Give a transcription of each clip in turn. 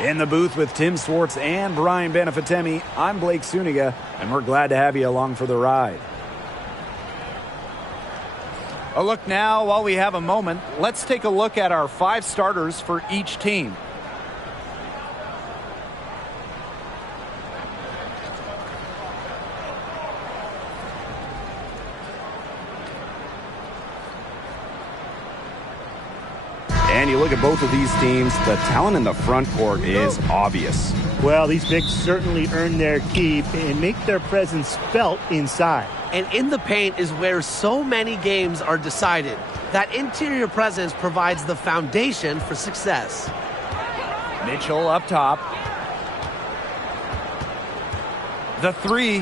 In the booth with Tim Swartz and Brian Benefitemi, I'm Blake Suniga, and we're glad to have you along for the ride. A look now, while we have a moment, let's take a look at our 5 starters for each team. And you look at both of these teams, the talent in the front court is obvious. Well, these bigs certainly earn their keep and make their presence felt inside. And in the paint is where so many games are decided. That interior presence provides the foundation for success. Mitchell up top. The 3.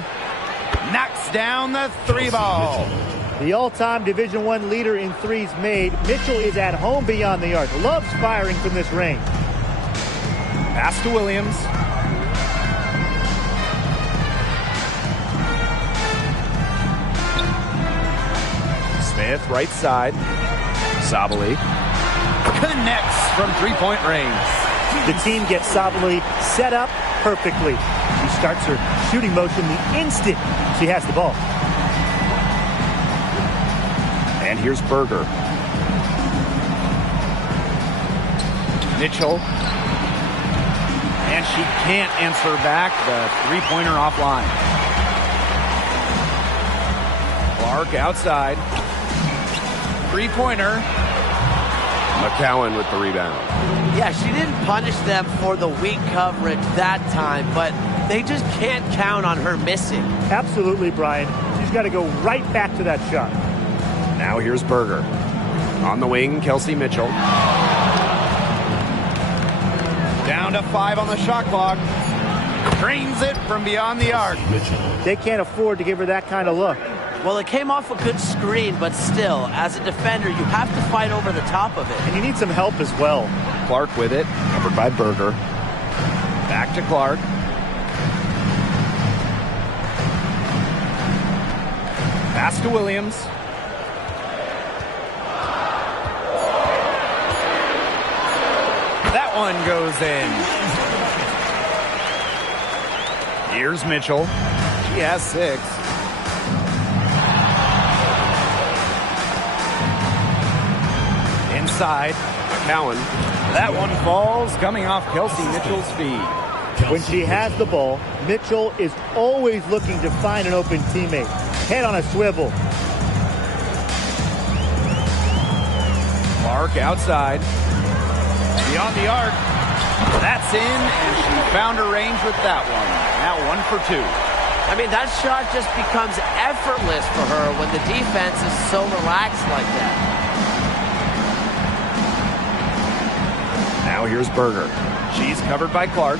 Knocks down the 3 ball. The all-time Division I leader in threes made. Mitchell is at home beyond the arc. Loves firing from this range. Pass to Williams. Smith, right side. Sabali connects from three-point range. The team gets Sabali set up perfectly. She starts her shooting motion the instant she has the ball. And here's Berger. Mitchell. And she can't answer back. The three-pointer offline. Clark outside. Three-pointer. McCowan with the rebound. Yeah, she didn't punish them for the weak coverage that time, but they just can't count on her missing. Absolutely, Brian. She's got to go right back to that shot. Now here's Berger. On the wing, Kelsey Mitchell. Down to 5 on the shot clock. Drains it from beyond the arc. They can't afford to give her that kind of look. Well, it came off a good screen, but still, as a defender, you have to fight over the top of it. And you need some help as well. Clark with it, covered by Berger. Back to Clark. Pass to Williams. That one goes in. Here's Mitchell. She has 6. Inside. McCowan. That one falls, coming off Kelsey Mitchell's feet. When she has the ball, Mitchell is always looking to find an open teammate. Head on a swivel. Clark outside. Beyond the arc. That's in, and she found her range with that one. Now 1 for 2. I mean, that shot just becomes effortless for her when the defense is so relaxed like that. Now here's Berger. She's covered by Clark.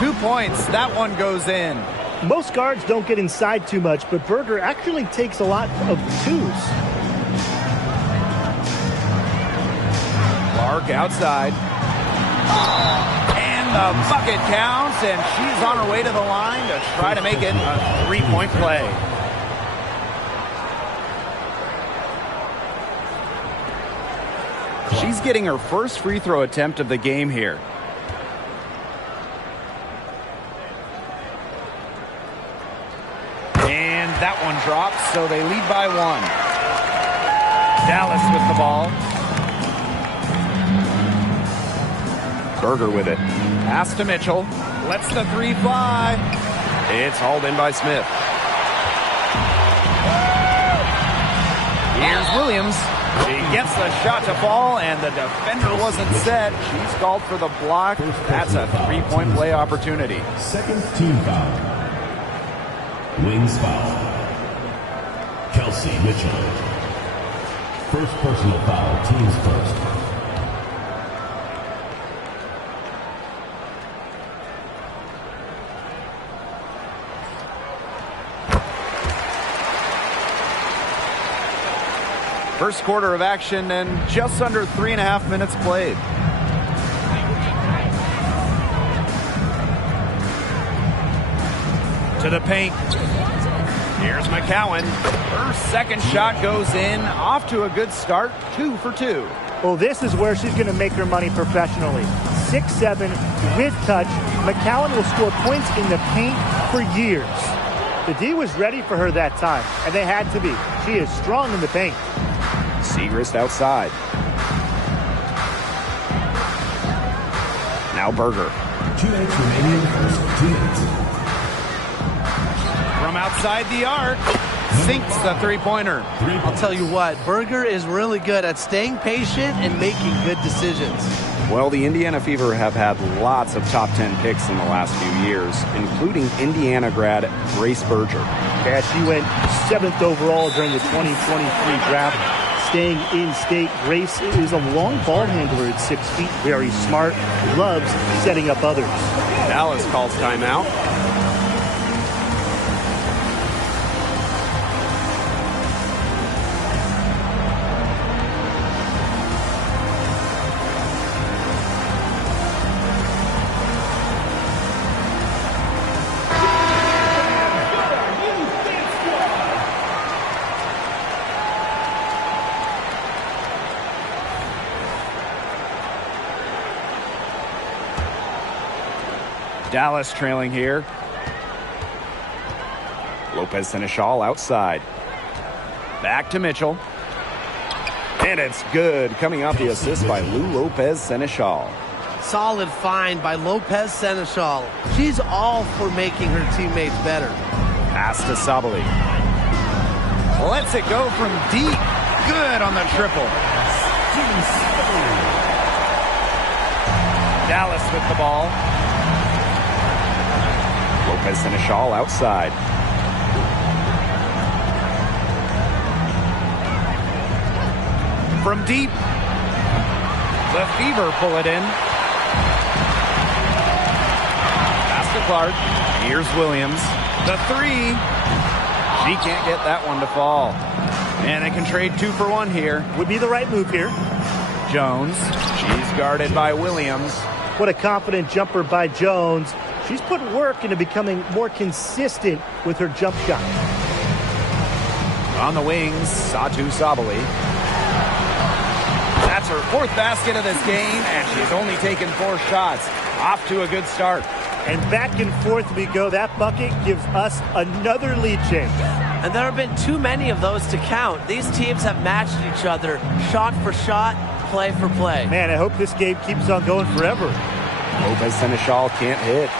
2 points. That one goes in. Most guards don't get inside too much, but Berger actually takes a lot of 2s. Clark outside. And the bucket counts, and she's on her way to the line to try to make it a 3-point play. She's getting her first free throw attempt of the game here. And that one drops, so they lead by 1. Dallas with the ball. Berger with it. Pass to Mitchell. Lets the 3 fly. It's hauled in by Smith. Here's Williams. She gets the shot to fall, and the defender wasn't set. She's called for the block. That's a 3-point play opportunity. Second team foul. Wings foul. Kelsey Mitchell. First personal foul, team's first. First quarter of action and just under 3.5 minutes played. To the paint. Here's McCowan. Her second shot goes in. Off to a good start. 2 for 2. Well, this is where she's going to make her money professionally. 6'7", with touch. McCowan will score points in the paint for years. The D was ready for her that time, and they had to be. She is strong in the paint. Segrist outside. Now Berger. 2 minutes remaining in the first. 2 minutes. From outside the arc, sinks the three-pointer. I'll tell you what, Berger is really good at staying patient and making good decisions. Well, the Indiana Fever have had lots of top 10 picks in the last few years, including Indiana grad Grace Berger. Yeah, she went 7th overall during the 2023 draft. Staying in state, Grace is a long ball handler at 6 feet. Very smart, loves setting up others. Dallas calls timeout. Dallas trailing here. Lopez Seneschal outside. Back to Mitchell. And it's good. Coming off the assist by Lou Lopez Seneschal. Solid find by Lopez Seneschal. She's all for making her teammates better. Pass to Sabali. Lets it go from deep. Good on the triple. Dallas with the ball. Lopez Seneschal outside. From deep. The Fever pull it in. Pass to Clark. Here's Williams. The three. She can't get that one to fall. And they can trade 2 for 1 here. Would be the right move here. Jones. She's guarded by Williams. What a confident jumper by Jones. She's put work into becoming more consistent with her jump shot. On the wings, Satu Sabali. That's her 4th basket of this game, and she's only taken 4 shots. Off to a good start. And back and forth we go. That bucket gives us another lead change. And there have been too many of those to count. These teams have matched each other shot for shot, play for play. Man, I hope this game keeps on going forever. Lopez Seneschal can't hit.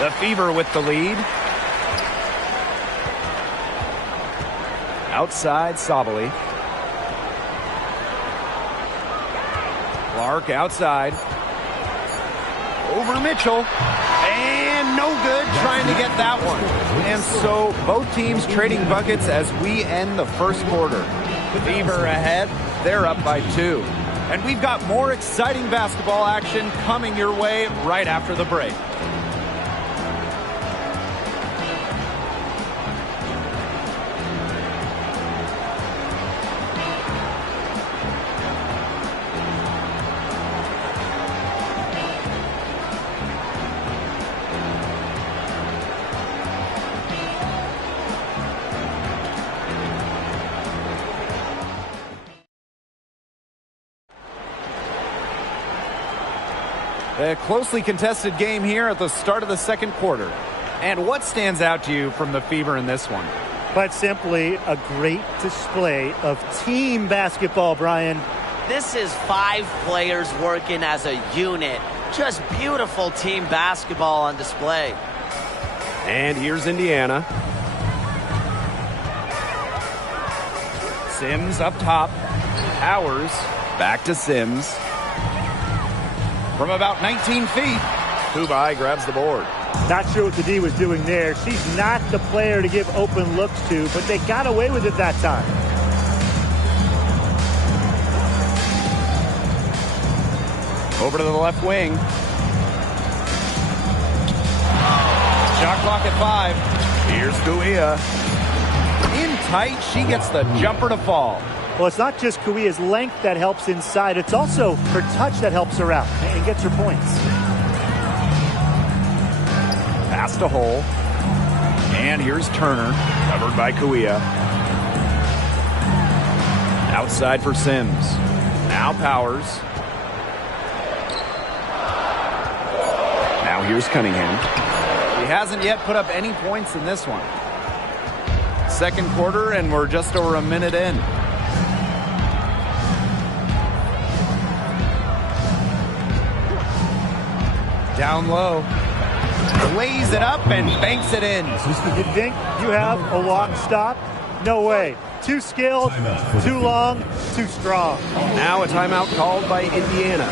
The Fever with the lead. Outside Sabali. Clark outside. Over Mitchell. And no good trying to get that one. And so both teams trading buckets as we end the first quarter. The Fever ahead. They're up by 2. And we've got more exciting basketball action coming your way right after the break. A closely contested game here at the start of the second quarter. And what stands out to you from the Fever in this one? Quite simply, a great display of team basketball, Brian. This is 5 players working as a unit. Just beautiful team basketball on display. And here's Indiana. Sims up top. Powers back to Sims. From about 19 feet. Wnba grabs the board. Not sure what the D was doing there. She's not the player to give open looks to, but they got away with it that time. Over to the left wing. Shot clock at 5. Here's Kuia. In tight, she gets the jumper to fall. Well, it's not just Kuia's length that helps inside. It's also her touch that helps her out and gets her points. Pass to Hole. And here's Turner. Covered by Kuia. Outside for Sims. Now Powers. here's Cunningham. He hasn't yet put up any points in this one. Second quarter, and we're just over a minute in. Down low. Lays it up and banks it in. You think you have a long stop? No way. Too skilled, too long, too strong. Now a timeout called by Indiana.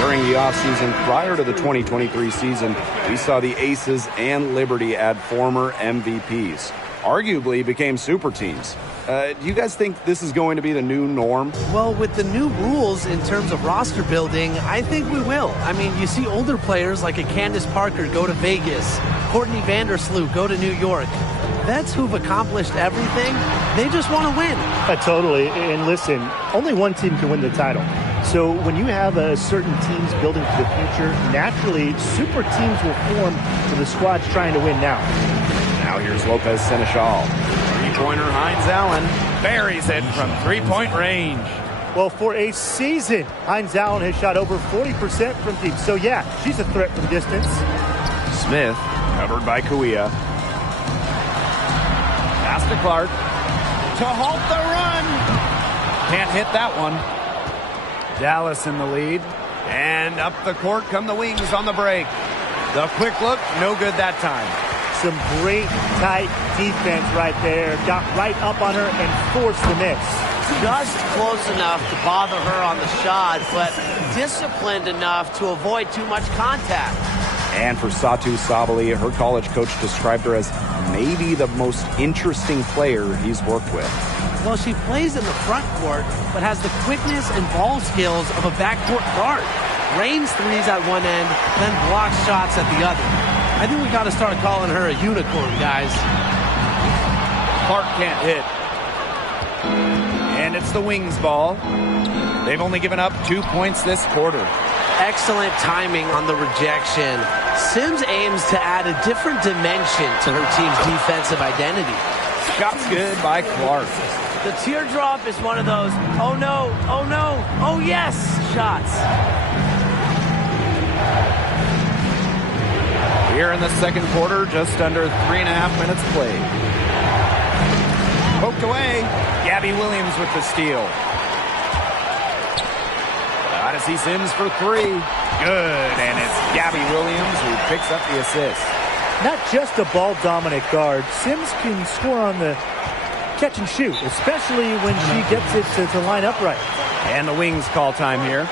During the offseason prior to the 2023 season, we saw the Aces and Liberty add former MVPs. Arguably became super teams. Do you guys think this is going to be the new norm? Well, with the new rules in terms of roster building, I think we will. I mean, you see older players like a Candace Parker go to Vegas, Courtney Vandersloot go to New York. Vets who've accomplished everything, they just want to win. Totally. And listen, only one team can win the title. So when you have certain teams building for the future, naturally, super teams will form for the squads trying to win now. Now here's Lopez Seneschal. Three-pointer Hines Allen buries it from three-point range. Well, for a season, Hines Allen has shot over 40% from deep. So, yeah, she's a threat from distance. Smith, covered by Kuia. Pass to Clark. To halt the run. Can't hit that one. Dallas in the lead. And up the court come the Wings on the break. The quick look, no good that time. Some great tight defense right there. Got right up on her and forced the miss. Just close enough to bother her on the shot, but disciplined enough to avoid too much contact. And for Satu Sabali, her college coach described her as maybe the most interesting player he's worked with. Well, she plays in the front court, but has the quickness and ball skills of a backcourt guard. Rains threes at one end, then blocks shots at the other. I think we got to start calling her a unicorn, guys. Clark can't hit. And it's the Wings ball. They've only given up 2 points this quarter. Excellent timing on the rejection. Sims aims to add a different dimension to her team's defensive identity. Shots good by Clark. The teardrop is one of those, oh no, oh yes, shots. Here in the second quarter, just under 3.5 minutes played. Poked away. Gaby Williams with the steal. Got to see Sims for three. Good, and it's Gaby Williams who picks up the assist. Not just a ball-dominant guard, Sims can score on the catch and shoot, especially when she gets it to line up right. And the Wings call time here.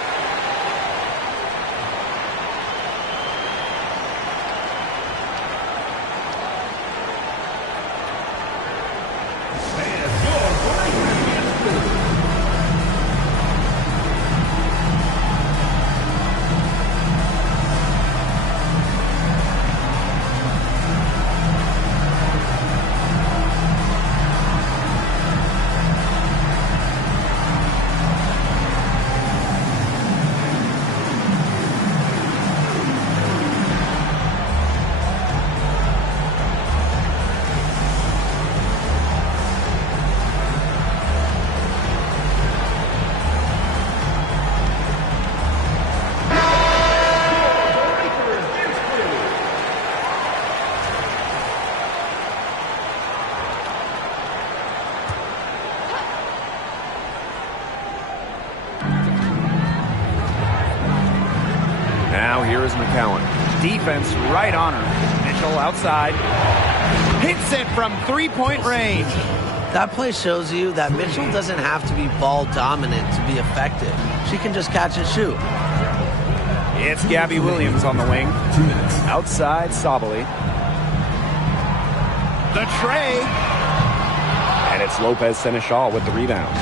Now here is McCowan. Defense right on her. Mitchell outside. Hits it from three-point range. That play shows you that Mitchell doesn't have to be ball dominant to be effective. She can just catch and shoot. It's Gaby Williams on the wing. Outside Sabali. The tray. And it's Lopez Seneschal with the rebound.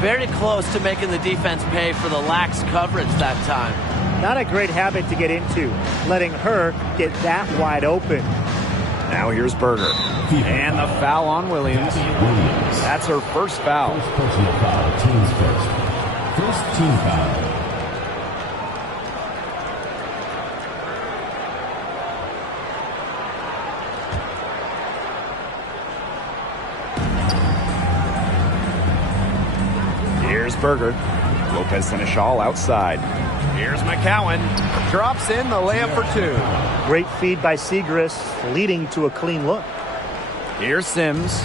Very close to making the defense pay for the lax coverage that time. Not a great habit to get into, letting her get that wide open. Now here's Berger. And the foul on Williams. That's her first foul. Personal foul, team's first. First team foul. Berger. Lopez Seneschal outside. Here's McCowan. Drops in the layup for two. Great feed by Segrist, leading to a clean look. Here's Sims.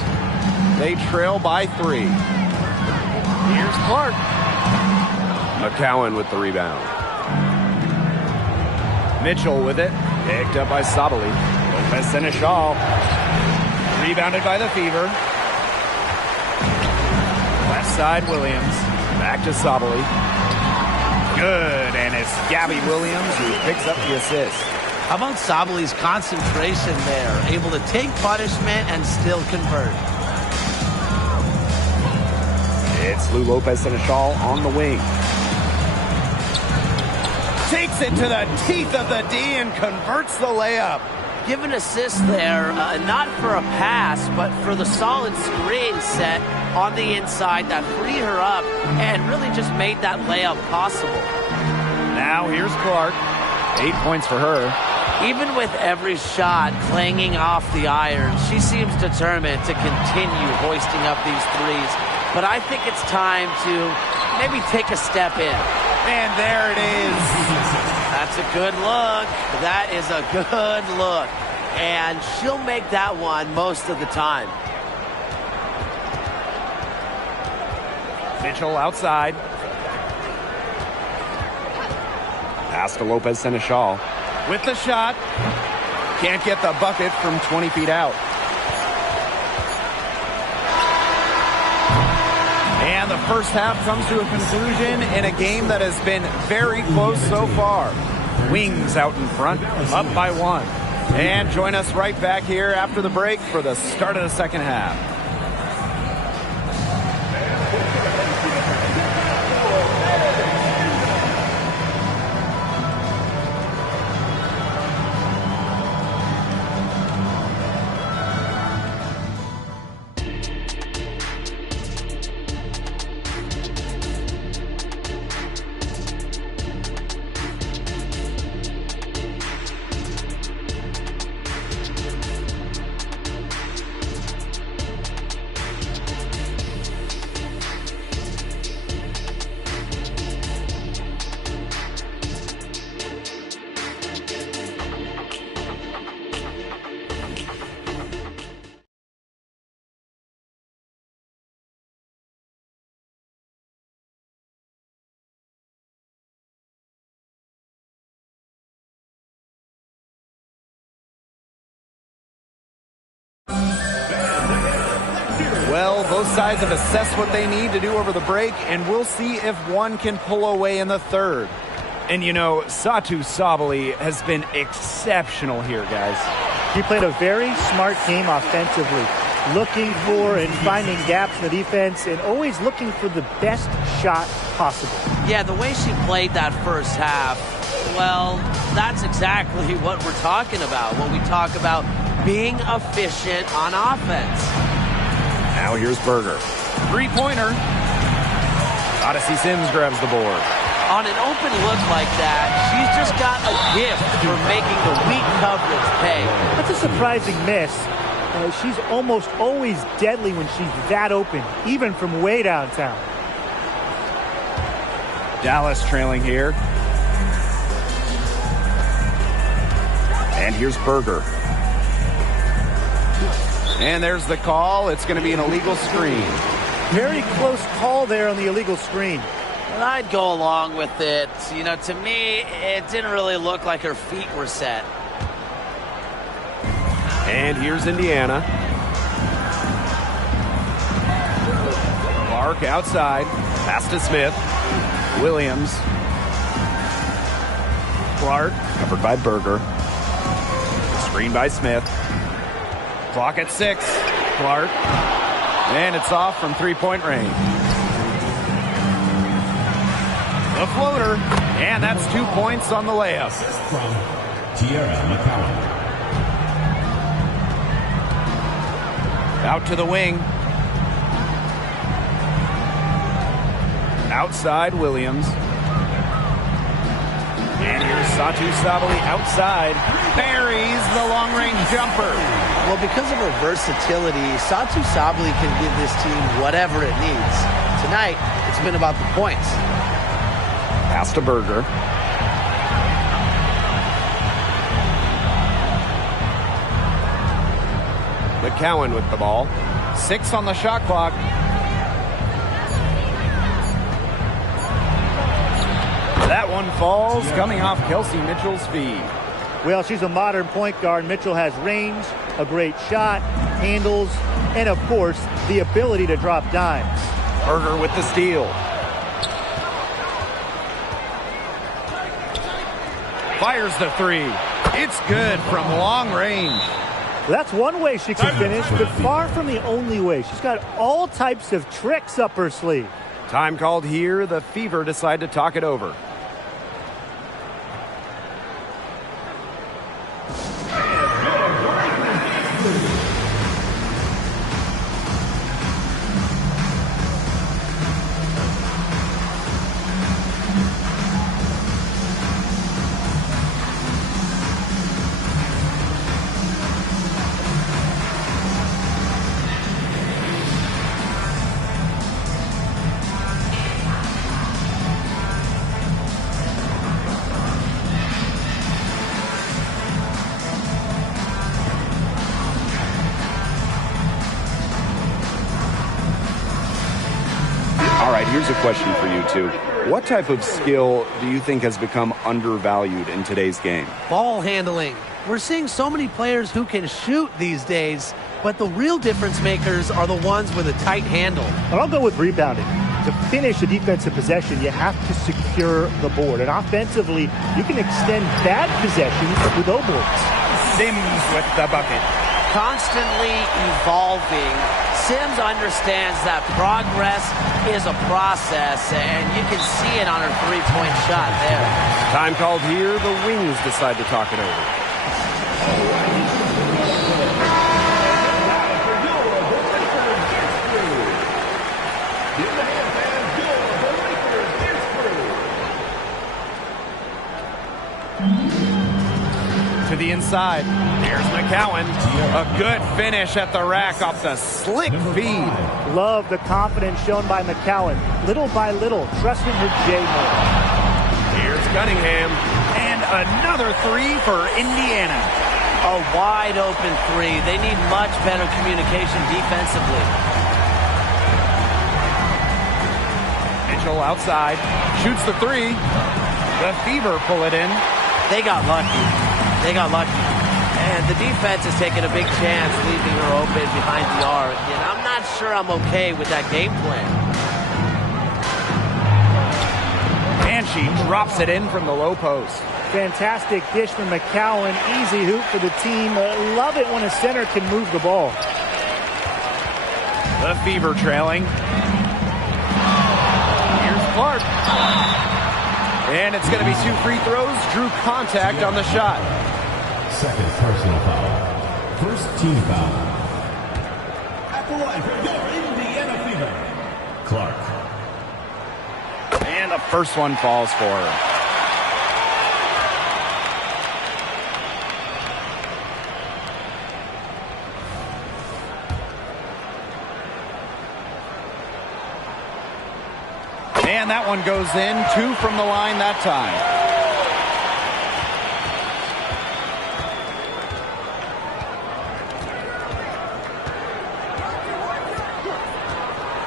They trail by 3. Here's Clark. McCowan with the rebound. Mitchell with it. Picked up by Sabali. Lopez Seneschal. Rebounded by the Fever. Left side, Williams. Back to Sabali. Good, and it's Gaby Williams who picks up the assist. How about Sabali's concentration there? Able to take punishment and still convert. It's Lou Lopez Seneschal on the wing. Takes it to the teeth of the D and converts the layup. Give an assist there, not for a pass, but for the solid screen set on the inside that freed her up and really just made that layup possible. Now here's Clark. 8 points for her. Even with every shot clanging off the iron, she seems determined to continue hoisting up these threes. But I think it's time to maybe take a step in. And there it is. That's a good look. That is a good look. And she'll make that one most of the time. Mitchell outside. Pass to Lopez Seneschal. With the shot. Can't get the bucket from 20 feet out. And the first half comes to a conclusion in a game that has been very close so far. Wings out in front, up by 1. And join us right back here after the break for the start of the second half. Well, both sides have assessed what they need to do over the break, and we'll see if one can pull away in the third. And you know, Satu Sabali has been exceptional here, guys. He played a very smart game offensively, looking for and finding gaps in the defense and always looking for the best shot possible. Yeah, the way she played that first half, well, that's exactly what we're talking about when we talk about being efficient on offense. Now here's Berger. Three-pointer. Odyssey Sims grabs the board. On an open look like that, she's just got a gift for making the weak coverage pay. That's a surprising miss. She's almost always deadly when she's that open, even from way downtown. Dallas trailing here. And here's Berger. And there's the call. It's going to be an illegal screen. Very close call there on the illegal screen. And I'd go along with it. You know, to me, it didn't really look like her feet were set. And here's Indiana. Clark outside. Pass to Smith. Williams. Clark. Covered by Berger. Screen by Smith. Clock at 6. Clark. And it's off from three-point range. The floater. And that's 2 points on the layup. From Tierra McCowan. Out to the wing. Outside, Williams. And here's Satu Sabali outside. Buries the long-range jumper. Well, because of her versatility, Satu Sabli can give this team whatever it needs. Tonight, it's been about the points. Pass to Berger. McCowan with the ball. 6 on the shot clock. That one falls, coming off Kelsey Mitchell's feed. Well, she's a modern point guard. Mitchell has range, a great shot, handles, and of course, the ability to drop dimes. Berger with the steal. Fires the 3. It's good from long range. That's one way she can finish, but far from the only way. She's got all types of tricks up her sleeve. Time called here. The Fever decide to talk it over. Here's a question for you two. What type of skill do you think has become undervalued in today's game? Ball handling. We're seeing so many players who can shoot these days, but the real difference makers are the ones with a tight handle. And I'll go with rebounding. To finish a defensive possession, you have to secure the board. And offensively, you can extend bad possessions with O-boards. Sims with the bucket. Constantly evolving. Sims understands that progress is a process, and you can see it on her three-point shot there. Time called here. The Wings decide to talk it over. To the inside. Here's McCowan. A good finish at the rack off the slick feed. Love the confidence shown by McCowan. Little by little, trusting her J more. Here's Cunningham. And another 3 for Indiana. A wide open 3. They need much better communication defensively. Mitchell outside. Shoots the 3. The Fever pull it in. They got lucky. And the defense is taking a big chance leaving her open behind the arc. And I'm not sure I'm okay with that game plan. And she drops it in from the low post. Fantastic dish from McCowan. Easy hoop for the team. Love it when a center can move the ball. The Fever trailing. Here's Clark. And it's going to be 2 free throws. Drew contact on the shot. Second personal foul. First team foul. At the line for your Indiana Fever, Clark. And the first one falls for her. And that one goes in. 2 from the line that time.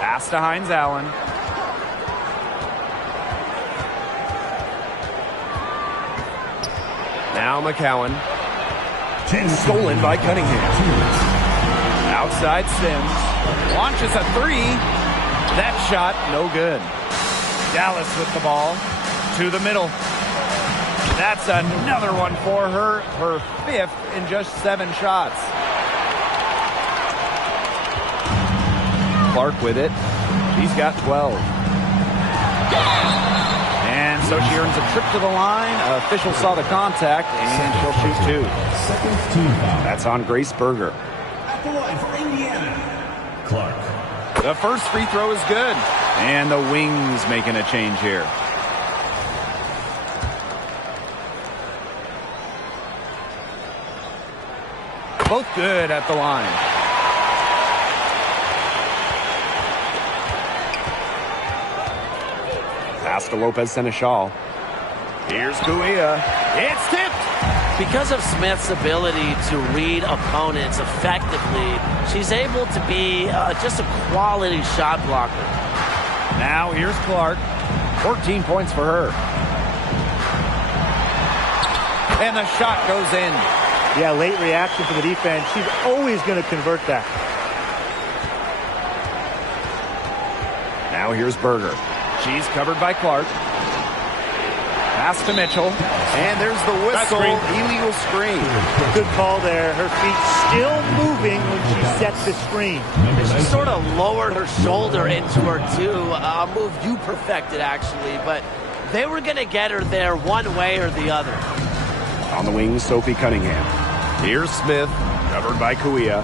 Pass to Hines Allen. Now McCowan. And stolen by Cunningham. Outside Sims. Launches a 3. That shot, no good. Dallas with the ball to the middle. That's another one for her. Her 5th in just 7 shots. Clark with it. She's got 12. And so she earns a trip to the line. Official saw the contact, and she'll shoot 2. Second team foul. That's on Grace Berger. At the line for Indiana, Clark. The first free throw is good. And the Wings making a change here. Both good at the line. Pass to Lopez Seneschal. Here's Guia. It's tipped. Because of Smith's ability to read opponents effectively, she's able to be just a quality shot blocker. Now here's Clark. 14 points for her. And the shot goes in. Yeah, late reaction for the defense. She's always going to convert that. Now here's Berger. She's covered by Clark. Pass to Mitchell. And there's the whistle. Illegal screen. Good call there. Her feet still moving when she sets the screen. She sort of lowered her shoulder into her, too. A move you perfected, actually. But they were going to get her there one way or the other. On the wing, Sophie Cunningham. Here's Smith. Covered by Kuia.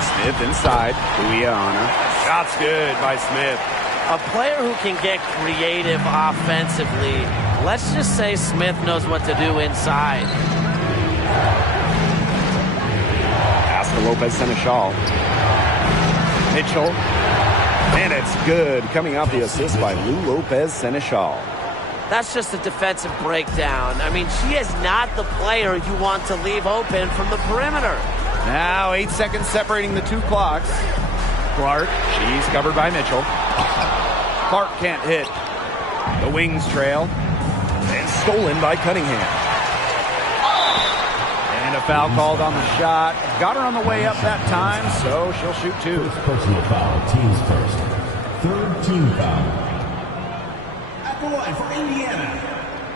Smith inside. Kuia on her. Shot's good by Smith. A player who can get creative offensively. Let's just say Smith knows what to do inside. Pass to Lopez Seneschal. Mitchell. And it's good. Coming off the assist by Lou Lopez Seneschal. That's just a defensive breakdown. I mean, she is not the player you want to leave open from the perimeter. Now 8 seconds separating the two clocks. Clark, she's covered by Mitchell. Clark can't hit. The wings trail. And stolen by Cunningham. And a foul called on the shot. Got her on the way up that time, so she'll shoot two. First personal foul, team's first. Third team foul. At the line for Indiana,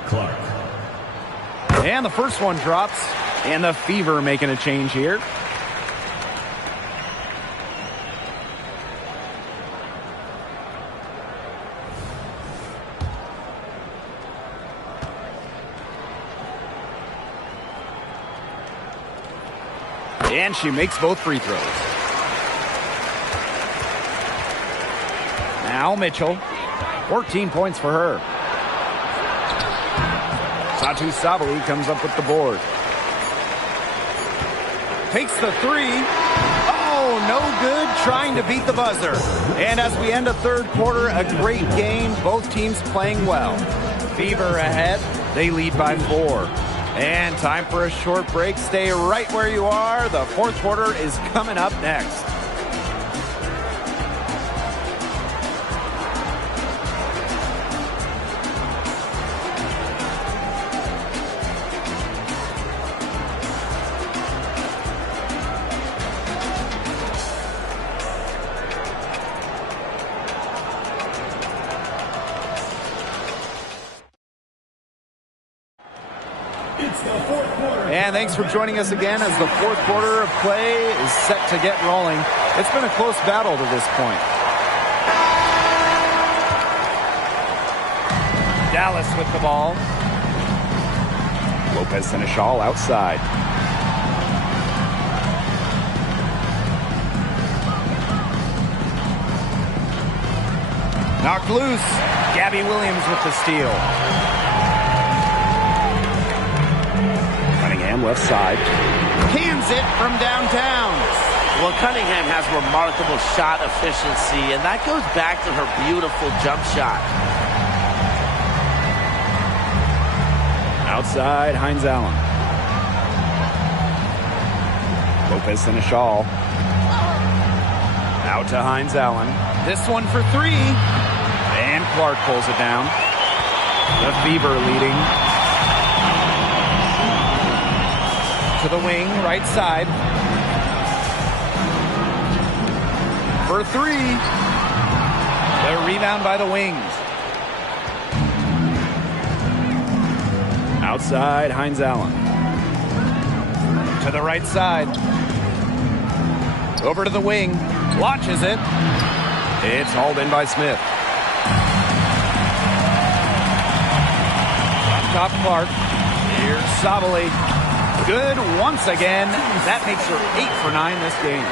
Clark. And the first one drops. And the Fever making a change here. And she makes both free throws. Now Mitchell. 14 points for her. Satu Sabali comes up with the board. Takes the three. Oh, no good. Trying to beat the buzzer. And as we end the third quarter, a great game. Both teams playing well. Fever ahead. They lead by 4. And time for a short break. Stay right where you are. The fourth quarter is coming up next. And thanks for joining us again as the fourth quarter of play is set to get rolling. It's been a close battle to this point. Dallas with the ball. Lopez Seneschal outside. Knocked loose. Gaby Williams with the steal. Left side. Cans it from downtown. Well, Cunningham has remarkable shot efficiency, and that goes back to her beautiful jump shot. Outside, Hines Allen. Lopez Seneschal. Out to Hines Allen. This one for 3. And Clark pulls it down. The Fever leading. To the wing, right side. For 3. The rebound by the wings. Outside, Hines Allen. To the right side. Over to the wing. Launches it. It's hauled in by Smith. Up top, Clark. Here's Sabali. Good once again. That makes her 8 for 9 this game.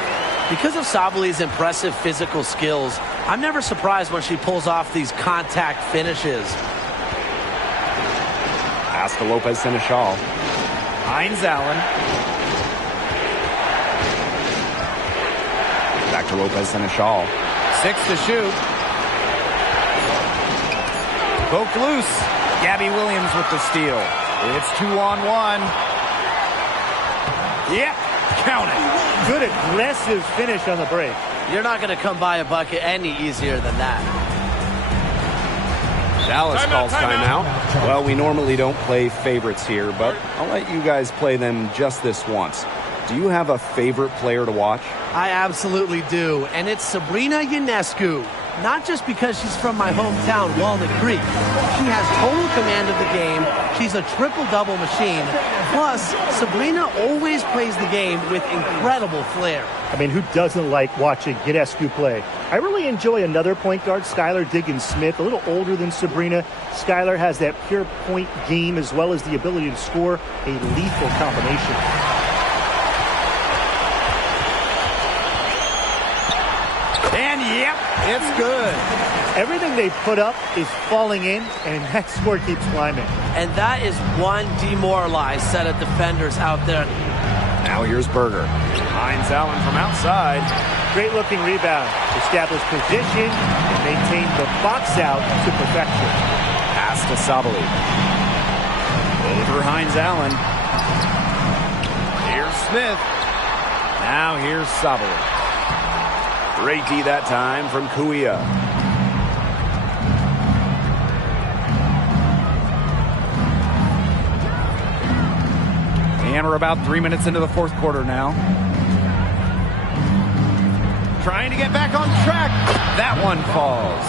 Because of Sabali's impressive physical skills, I'm never surprised when she pulls off these contact finishes. Pass to Lopez Seneschal. Hines Allen. Back to Lopez Seneschal. 6 to shoot. Poked loose. Gaby Williams with the steal. It's 2-on-1. Yep, count it. Good aggressive finish on the break. You're not going to come by a bucket any easier than that. Dallas calls timeout. Well, we normally don't play favorites here, but I'll let you guys play them just this once. Do you have a favorite player to watch? I absolutely do, and it's Sabrina Ionescu. Not just because she's from my hometown, Walnut Creek. She has total command of the game. She's a triple-double machine. Plus, Sabrina always plays the game with incredible flair. I mean, who doesn't like watching Ionescu play? I really enjoy another point guard, Skylar Diggins-Smith, a little older than Sabrina. Skylar has that pure point game as well as the ability to score a lethal combination. And yep, it's good. Everything they put up is falling in, and that score keeps climbing. And that is one demoralized set of defenders out there. Now here's Berger. Hines Allen from outside. Great looking rebound. Establish position and maintain the box out to perfection. Pass to Sabali. Over Hines Allen. Here's Smith. Now here's Sabali. Great D that time from Kuia. And we're about 3 minutes into the fourth quarter now. Trying to get back on track. That one falls.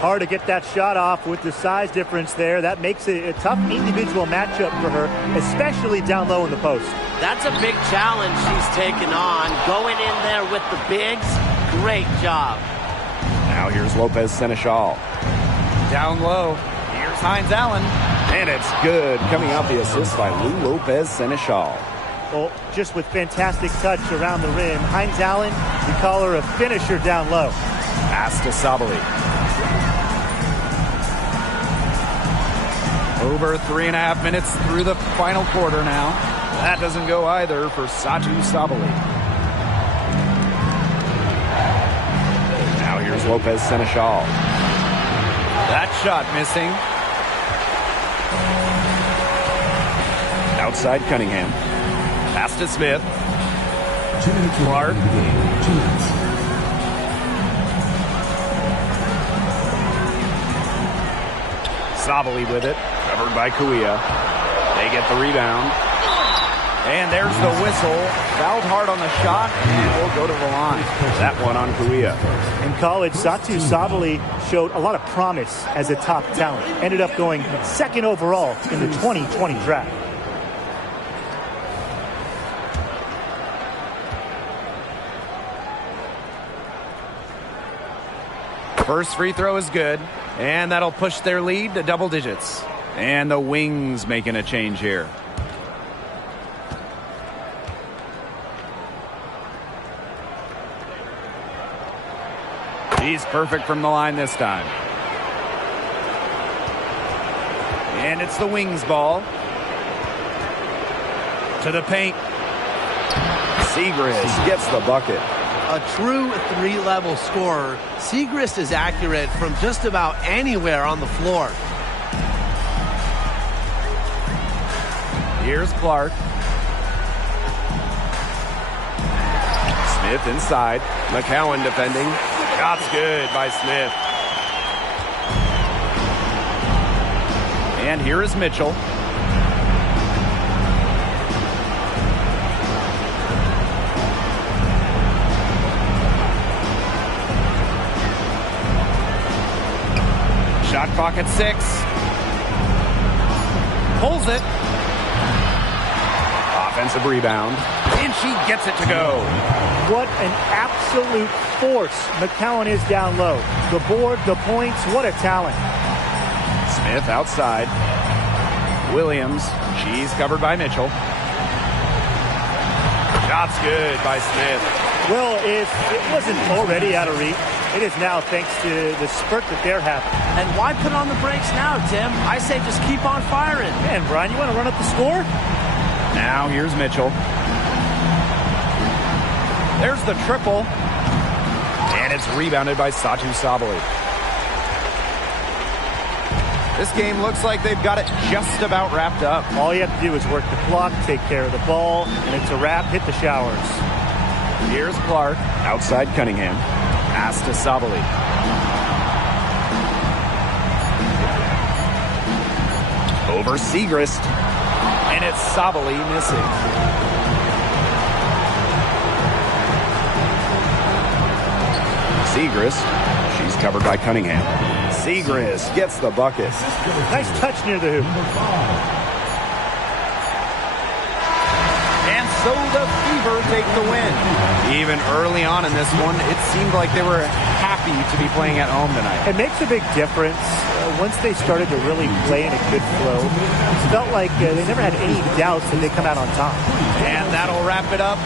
Hard to get that shot off with the size difference there. That makes it a tough individual matchup for her, especially down low in the post. That's a big challenge she's taken on. Going in there with the bigs, great job. Now here's Lopez Seneschal. Down low. Here's Hines Allen. And it's good. Coming out the assist by Lou Lopez Seneschal. Well, just with fantastic touch around the rim. Hines Allen, we call her a finisher down low. Pass to Sabali. Over 3.5 minutes through the final quarter now. That doesn't go either for Satu Sabali. Now here's Lopez Seneschal. That shot missing. Outside Cunningham. Pass to Smith. 2 minutes Clark. 2 minutes. Sabali with it. Covered by Kuia. They get the rebound. And there's the whistle. Fouled hard on the shot, and will go to the line. That one on Kuia. In college, Satu Sabali showed a lot of promise as a top talent. Ended up going second overall in the 2020 draft. First free throw is good, and that'll push their lead to double digits. And the Wings making a change here. He's perfect from the line this time. And it's the Wings ball. To the paint. Segrist gets the bucket. A true three-level scorer, Segrist is accurate from just about anywhere on the floor. Here's Clark. Smith inside. McCowan defending. Shot's good by Smith. And here is Mitchell. Shot clock at 6. Pulls it. Offensive rebound. And she gets it to go. What an absolute force McCowan is down low. The board, the points, what a talent. Smith outside. Williams. She's covered by Mitchell. Shot's good by Smith. Well, if it wasn't already out of reach, it is now thanks to the spurt that they're having. And why put on the brakes now, Tim? I say just keep on firing. Man, Brian, you want to run up the score? Now here's Mitchell. There's the triple. And it's rebounded by Satu Sabali. This game looks like they've got it just about wrapped up. All you have to do is work the clock, take care of the ball, and it's a wrap. Hit the showers. Here's Clark. Outside Cunningham. Pass to Sabali. Over Segrist. And it's Sabali missing. Segrist. She's covered by Cunningham. Segrist gets the bucket. Nice touch near the hoop. And so the Fever take the win. Even early on in this one, it seemed like they were happy to be playing at home tonight. It makes a big difference. Once they started to really play in a good flow, it felt like they never had any doubts that they'd come out on top. And that'll wrap it up.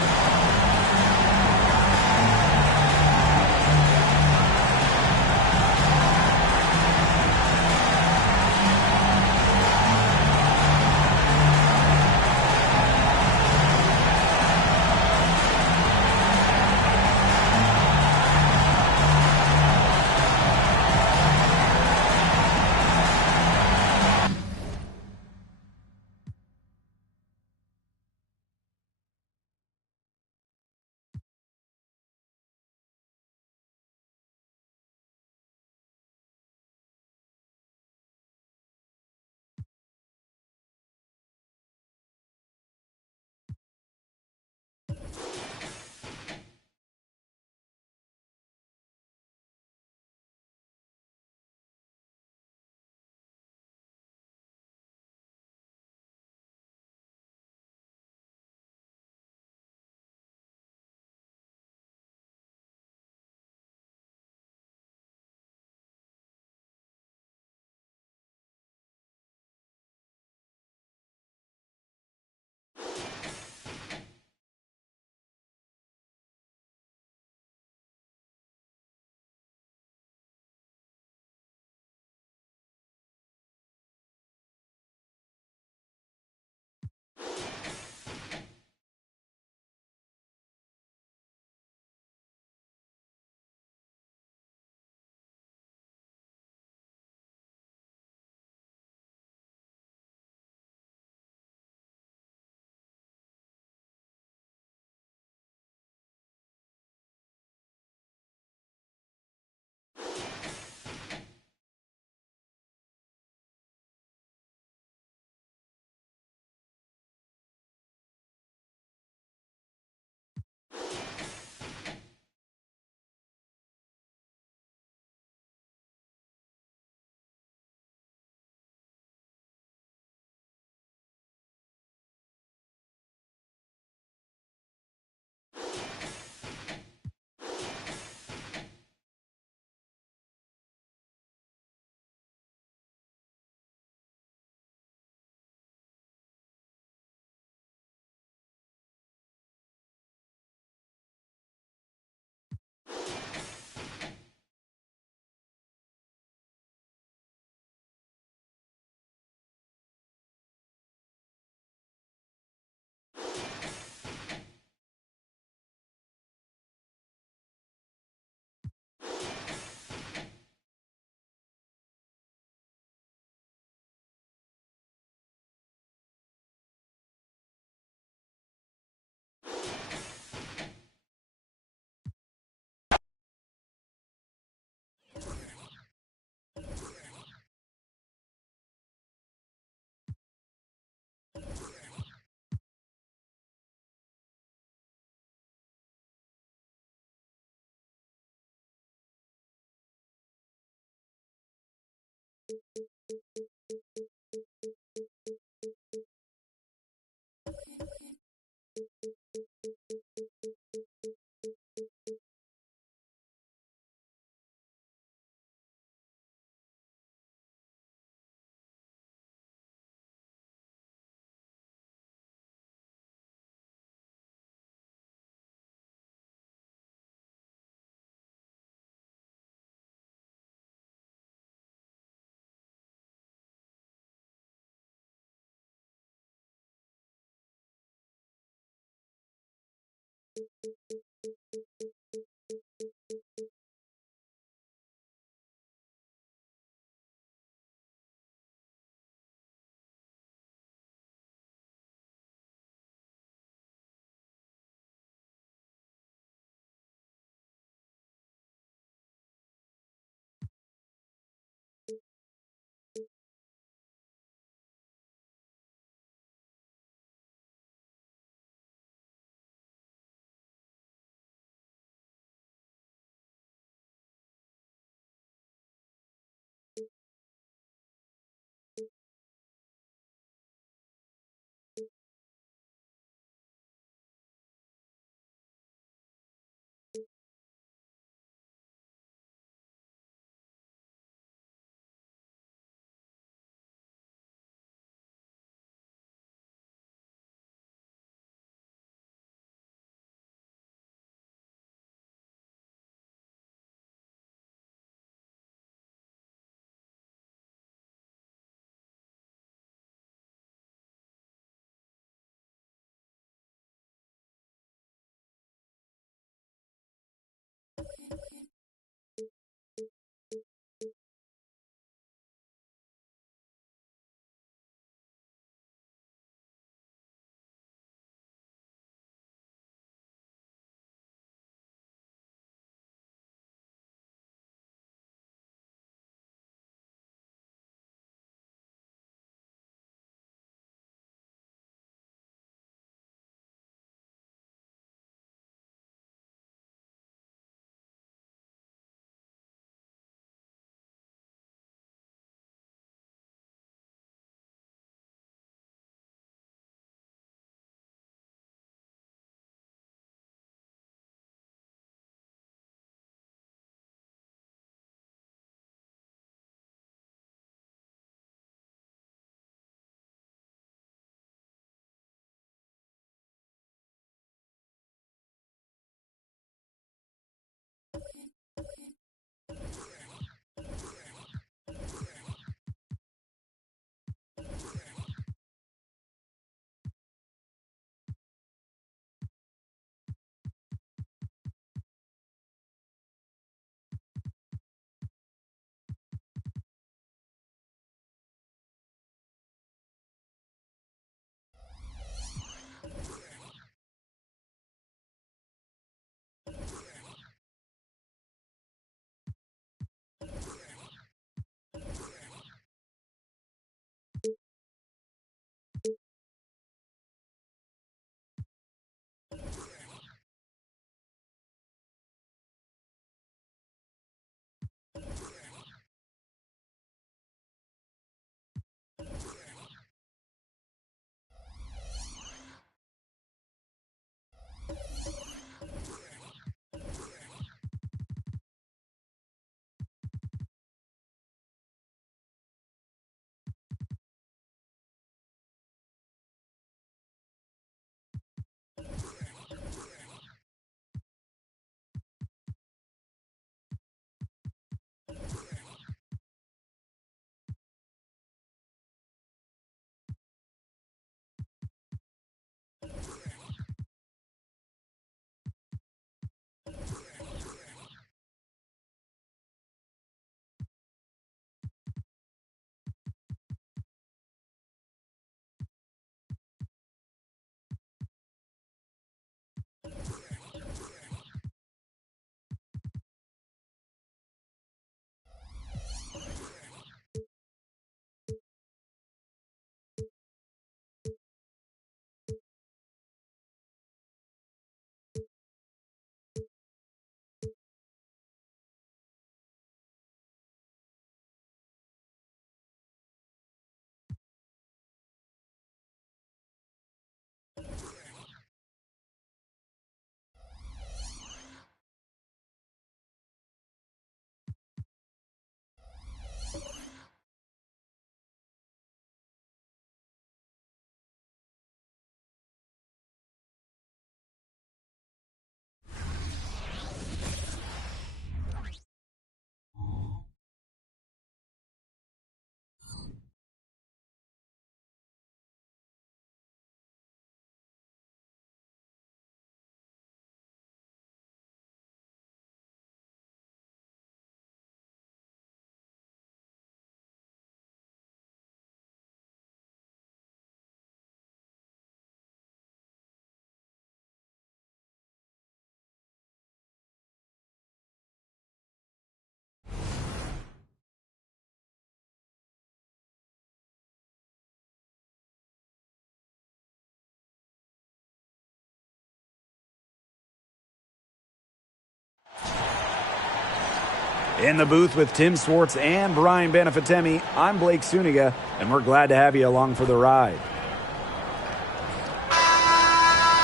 In the booth with Tim Swartz and Brian Benefitemi, I'm Blake Suniga, and we're glad to have you along for the ride.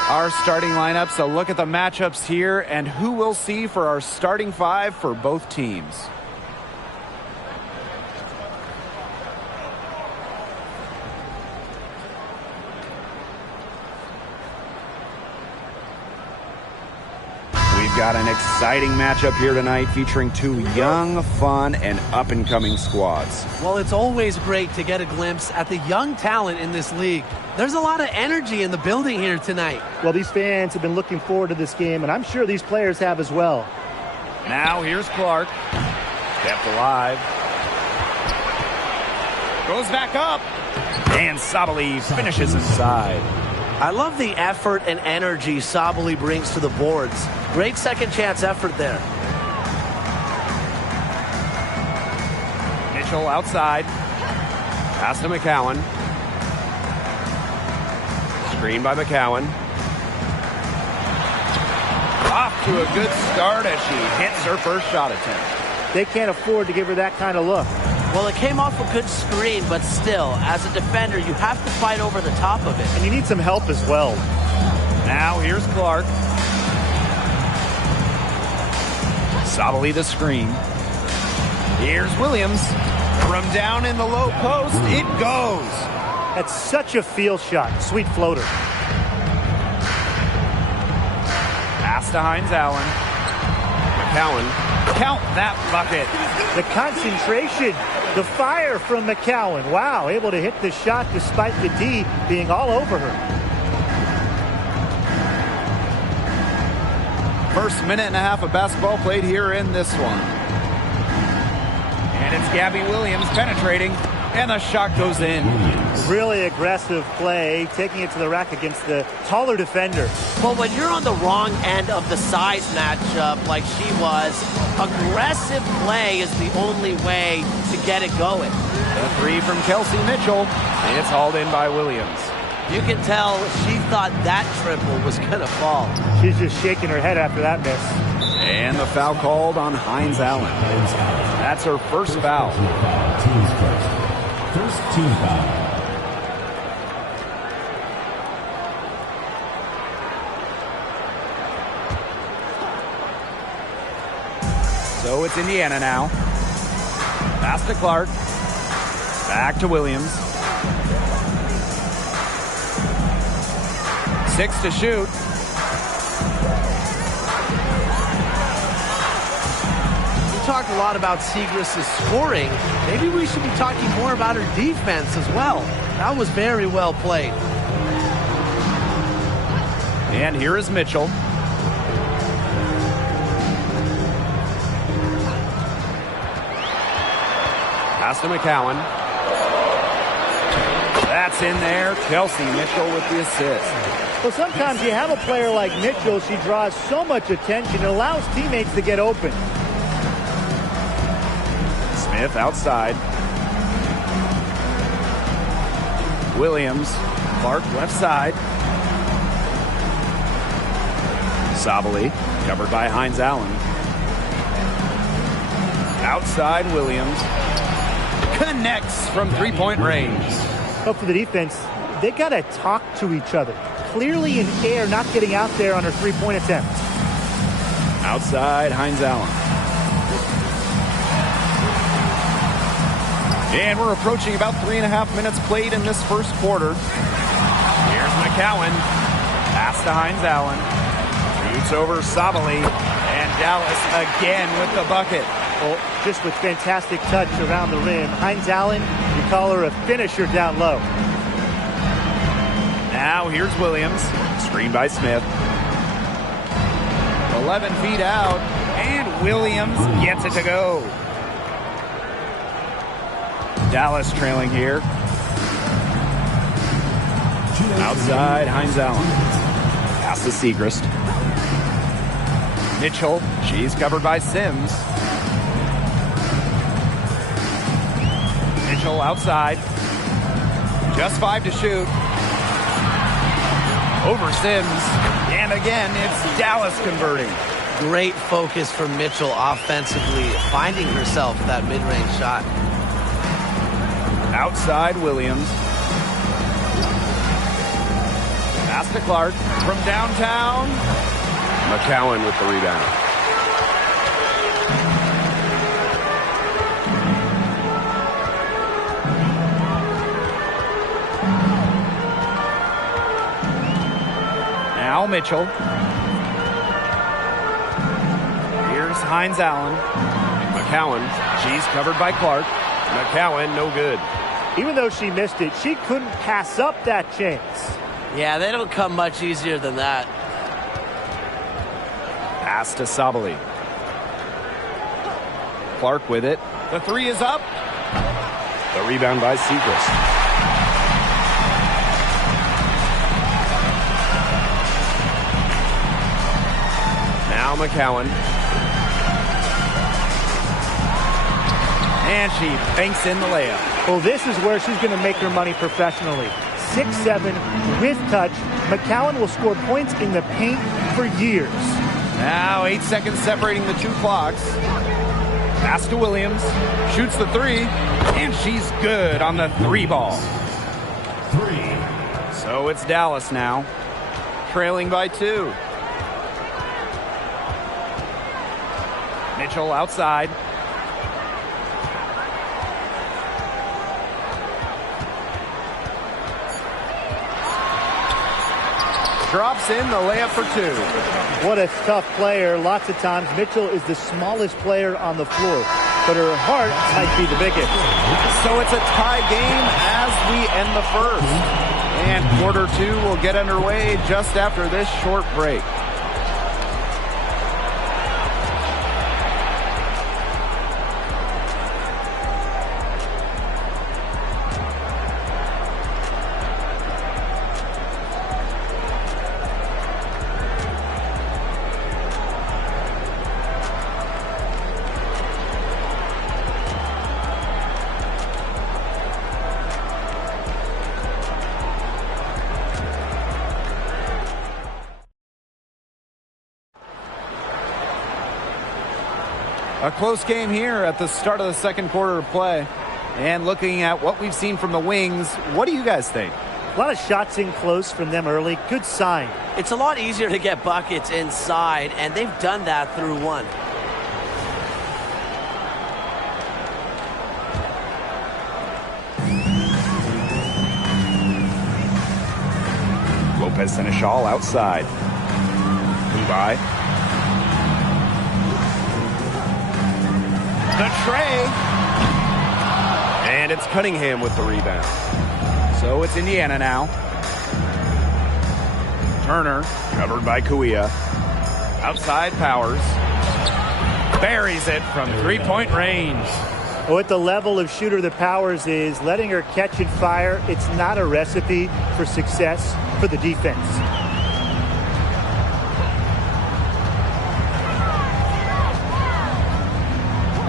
Our starting lineups, a look at the matchups here and who we'll see for our starting five for both teams. We've got an exciting matchup here tonight featuring two young, fun, and up-and-coming squads. Well, it's always great to get a glimpse at the young talent in this league. There's a lot of energy in the building here tonight. Well, these fans have been looking forward to this game, and I'm sure these players have as well. Now here's Clark. Kept alive. Goes back up. And Sabali finishes inside. I love the effort and energy Sabali brings to the boards. Great second chance effort there. Mitchell outside. Pass to McCowan. Screen by McCowan. Off to a good start as she hits her first shot attempt. They can't afford to give her that kind of look. Well, it came off a good screen, but still, as a defender, you have to fight over the top of it. And you need some help as well. Now here's Clark. Sabali the screen. Here's Williams. From down in the low post, it goes. That's such a field shot. Sweet floater. Pass to Hines Allen. McCowan. Count that bucket. The concentration, the fire from McCowan. Wow, able to hit the shot despite the D being all over her. First minute and a half of basketball played here in this one. And it's Gaby Williams penetrating, and the shot goes in. Really aggressive play, taking it to the rack against the taller defender. Well, when you're on the wrong end of the size matchup like she was, aggressive play is the only way to get it going. The three from Kelsey Mitchell. It's hauled in by Williams. You can tell she thought that triple was going to fall. She's just shaking her head after that miss. And the foul called on Hines Allen. That's her first foul. Team's first team foul. So it's Indiana now. Pass to Clark. Back to Williams. 6 to shoot. We talked a lot about Segrist's scoring. Maybe we should be talking more about her defense as well. That was very well played. And here is Mitchell. Pass to McCowan. That's in there. Kelsey Mitchell with the assist. Well, sometimes you have a player like Mitchell. She draws so much attention. It allows teammates to get open. Smith outside. Williams. Clark left side. Sabali covered by Hines Allen. Outside Williams. Connects from three-point range. But for the defense, they got to talk to each other. Clearly in air, not getting out there on her three-point attempt. Outside Hines Allen. And we're approaching about 3.5 minutes played in this first quarter. Here's McCowan. Pass to Hines Allen. Shoots over Sabali. And Dallas again with the bucket. Well, just with fantastic touch around the rim. Hines Allen, you call her a finisher down low. Now here's Williams. Screen by Smith. 11 feet out. And Williams gets it to go. Dallas trailing here. Outside Hines Allen. Pass to Segrist. Mitchell. She's covered by Sims. Mitchell outside. Just 5 to shoot. Over Sims. And again, it's Dallas converting. Great focus from Mitchell offensively, finding herself that mid-range shot. Outside Williams. Pass to Clark from downtown. McCowan with the rebound. Now Mitchell. Here's Hines Allen. McCowan. She's covered by Clark. McCowan, no good. Even though she missed it, she couldn't pass up that chance. Yeah, they don't come much easier than that. Pass to Sabali. Clark with it. The three is up. The rebound by Seacrest. Now McCowan. And she banks in the layup. Well, this is where she's going to make her money professionally. 6'7", with touch. McCowan will score points in the paint for years. Now 8 seconds separating the two clocks. Pass to Williams. Shoots the three. And she's good on the three ball. 3. So it's Dallas now. Trailing by 2. Mitchell outside. Drops in the layup for 2. What a tough player. Lots of times Mitchell is the smallest player on the floor, but her heart might be the biggest. So it's a tie game as we end the first. And quarter 2 will get underway just after this short break. A close game here at the start of the second quarter of play. And looking at what we've seen from the wings, what do you guys think? A lot of shots in close from them early. Good sign. It's a lot easier to get buckets inside, and they've done that through one. Lopez Seneschal outside. Wnba. The tray. And it's Cunningham with the rebound. So it's Indiana now. Turner. Covered by Kuia. Outside Powers. Buries it from three-point range. With the level of shooter that Powers is, letting her catch and fire, it's not a recipe for success for the defense.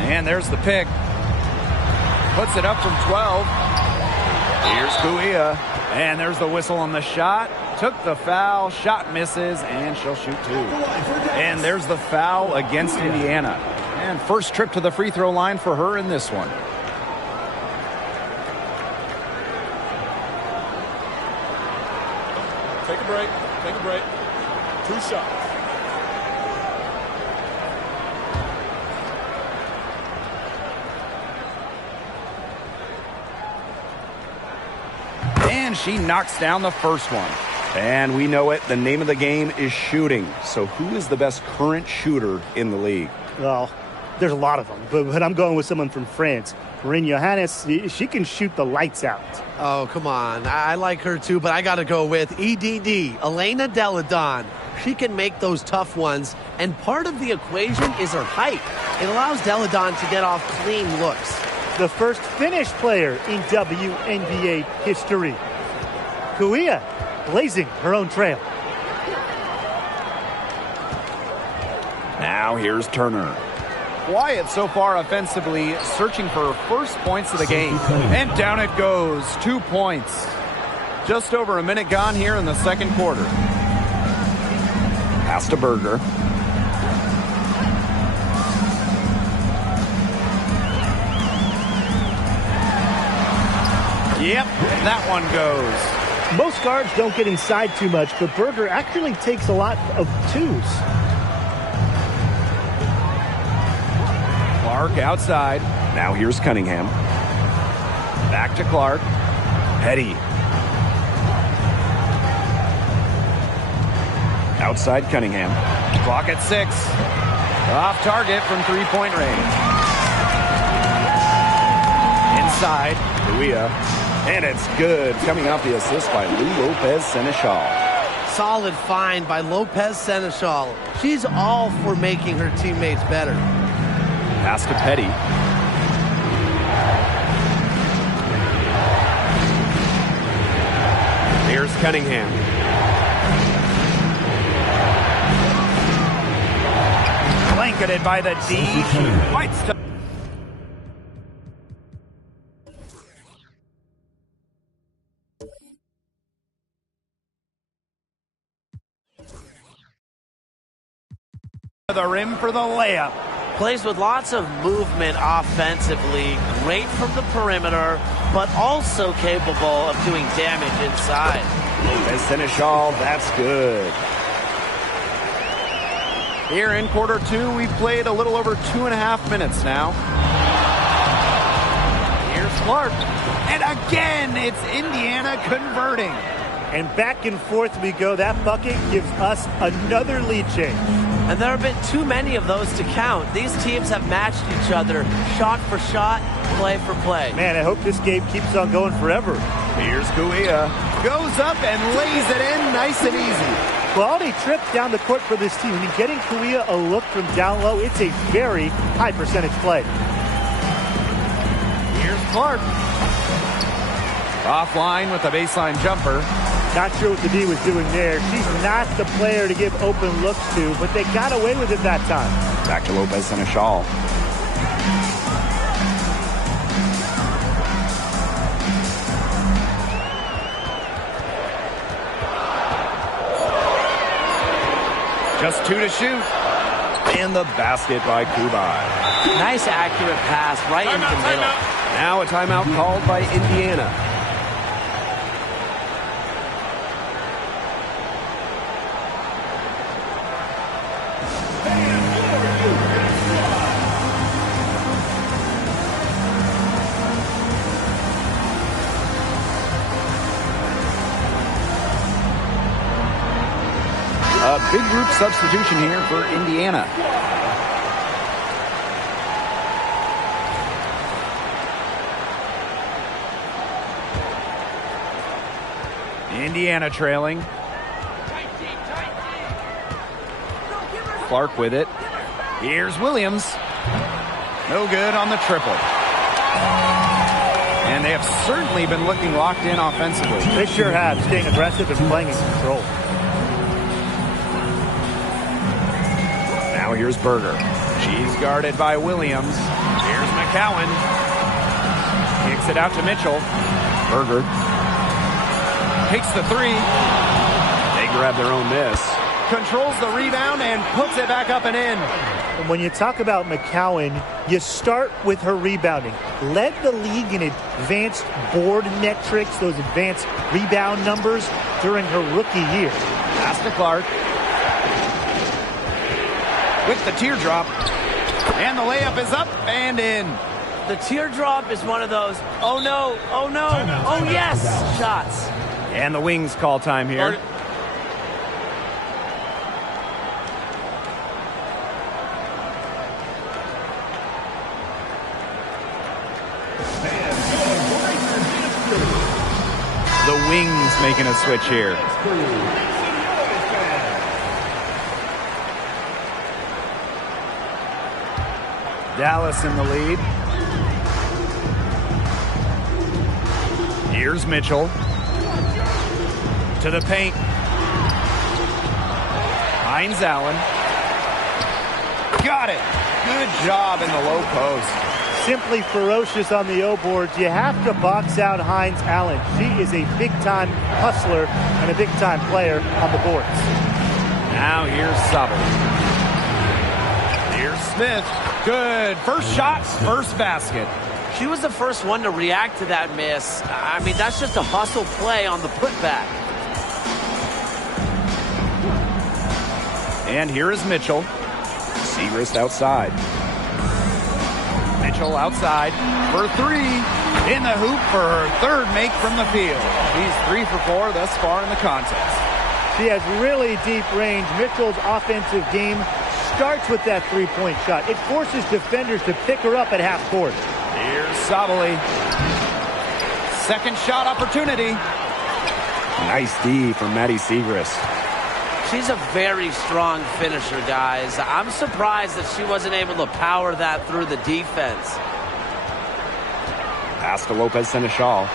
And there's the pick. Puts it up from 12. Here's Kuia. And there's the whistle on the shot. Took the foul. Shot misses. And she'll shoot 2. And there's the foul against Indiana. And first trip to the free throw line for her in this one. Take a break. Take a break. 2 shots. And she knocks down the first one. And we know it. The name of the game is shooting. So who is the best current shooter in the league? Well, there's a lot of them, but I'm going with someone from France. Marine Johannes, she can shoot the lights out. Oh, come on. I like her too, but I got to go with EDD, Elena Deladon. She can make those tough ones, and part of the equation is her height. It allows Deladon to get off clean looks. The first Finnish player in WNBA history. Kuia blazing her own trail. Now here's Turner. Quiet so far offensively, searching for her first points of the game. And down it goes. 2 points. Just over a minute gone here in the second quarter. Pass to Berger. Yep, that one goes. Most guards don't get inside too much, but Berger actually takes a lot of twos. Clark outside. Now here's Cunningham. Back to Clark. Petty. Outside Cunningham. Clock at 6. Off target from three-point range. Inside. Wnba. And it's good. Coming off the assist by Lopez Seneschal. Solid find by Lopez Seneschal. She's all for making her teammates better. Pass to Petty. Here's Cunningham. Blanketed by the D. She fights to the rim for the layup. Plays with lots of movement offensively, great from the perimeter, but also capable of doing damage inside. Lopez Seneschal, that's good. Here in quarter 2, we've played a little over 2.5 minutes now. Here's Clark. And again, it's Indiana converting. And back and forth we go. That bucket gives us another lead change. And there have been too many of those to count. These teams have matched each other shot for shot, play for play. Man, I hope this game keeps on going forever. Here's Wnba. Goes up and lays it in nice and easy. Quality trip down the court for this team. When you're getting Wnba a look from down low, it's a very high percentage play. Here's Clark. Offline with a baseline jumper. Not sure what the D was doing there. She's not the player to give open looks to, but they got away with it that time. Back to Lopez Seneschal. Just 2 to shoot. And the basket by Kubai. Nice accurate pass right into the middle. Now a timeout called by Indiana. A big group substitution here for Indiana. Indiana trailing. Clark with it. Here's Williams. No good on the triple. And they have certainly been looking locked in offensively. They sure have, staying aggressive and playing in control. Now here's Berger. She's guarded by Williams. Here's McCowan. Kicks it out to Mitchell. Berger. Takes the 3. They grab their own miss. Controls the rebound and puts it back up and in. And when you talk about McCowan, you start with her rebounding. Led the league in advanced board metrics, those advanced rebound numbers during her rookie year. Pass to Clark. With the teardrop. And the layup is up and in. The teardrop is one of those, oh no, oh no, oh yes, shots. And the Wings call time here. The Wings making a switch here. Dallas in the lead. Here's Mitchell. To the paint. Hines Allen. Got it. Good job in the low post. Simply ferocious on the O boards. You have to box out Hines Allen. She is a big-time hustler and a big-time player on the boards. Now here's Sobel. Here's Smith. Good. First shot, first basket. She was the first one to react to that miss. I mean, that's just a hustle play on the putback. And here is Mitchell. Siegrist outside. Mitchell outside for three. In the hoop for her third make from the field. She's 3 for 4 thus far in the contest. She has really deep range. Mitchell's offensive game starts with that three-point shot. It forces defenders to pick her up at half court. Here's Sabali. Second shot opportunity. Nice D from Maddie Siegrist. She's a very strong finisher, guys. I'm surprised that she wasn't able to power that through the defense. Pass to Lopez Seneschal.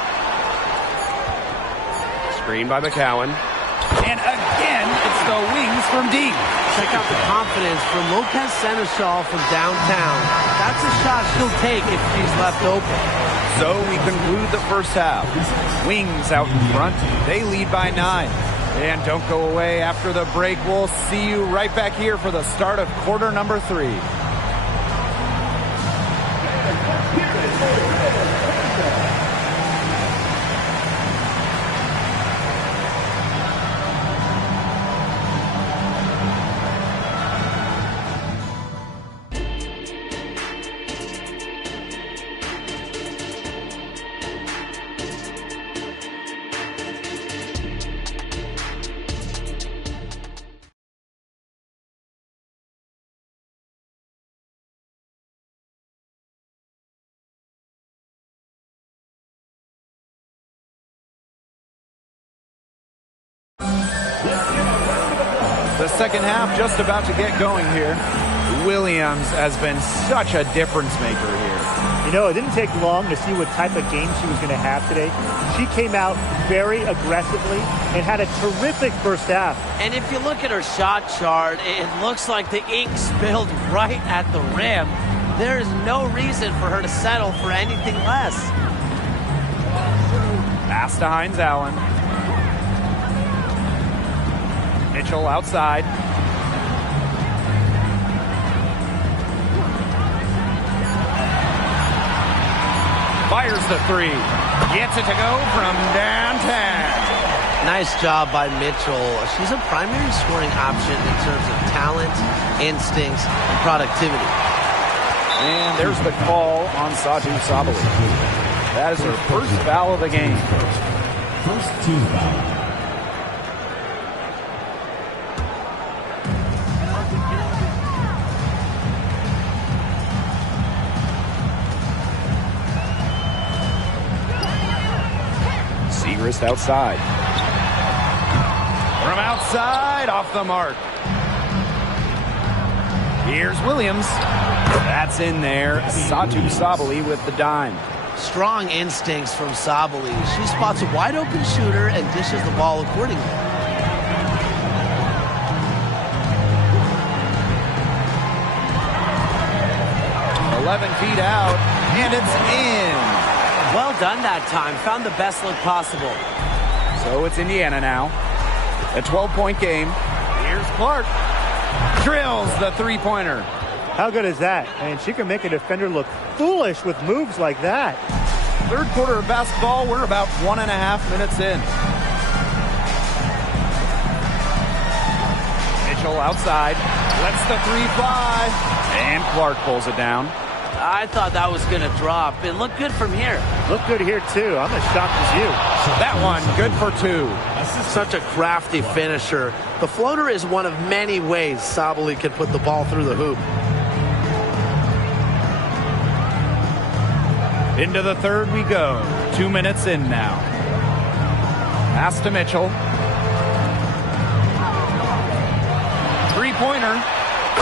Screen by McCowan. And again, it's the wings from deep. Check out the confidence from Lopez Seneschal from downtown. That's a shot she'll take if she's left open. So we conclude the first half. Wings out in front. They lead by 9. And don't go away after the break. We'll see you right back here for the start of quarter number 3. The second half just about to get going here. Williams has been such a difference maker here. You know, it didn't take long to see what type of game she was going to have today. She came out very aggressively and had a terrific first half. And if you look at her shot chart, it looks like the ink spilled right at the rim. There is no reason for her to settle for anything less. Pass to Hines Allen. Mitchell outside. Fires the three. Gets it to go from downtown. Nice job by Mitchell. She's a primary scoring option in terms of talent, instincts, and productivity. And there's the call on Satu Sabali. That is her first foul of the game. First team foul. Siegrist outside. From outside, off the mark. Here's Williams. That's in there. Satu Sabali with the dime. Strong instincts from Sabali. She spots a wide open shooter and dishes the ball accordingly. Feet out, and it's in. Well done that time. Found the best look possible. So it's Indiana now. A 12-point game. Here's Clark. Drills the three-pointer. How good is that? And she can make a defender look foolish with moves like that. Third quarter of basketball. We're about 1.5 minutes in. Mitchell outside. Lets the three fly. And Clark pulls it down. I thought that was going to drop. It looked good from here. Looked good here, too. I'm as shocked as you. That one, good for 2. Such a crafty finisher. The floater is one of many ways Sabali can put the ball through the hoop. Into the third we go. 2 minutes in now. Pass to Mitchell. Three-pointer.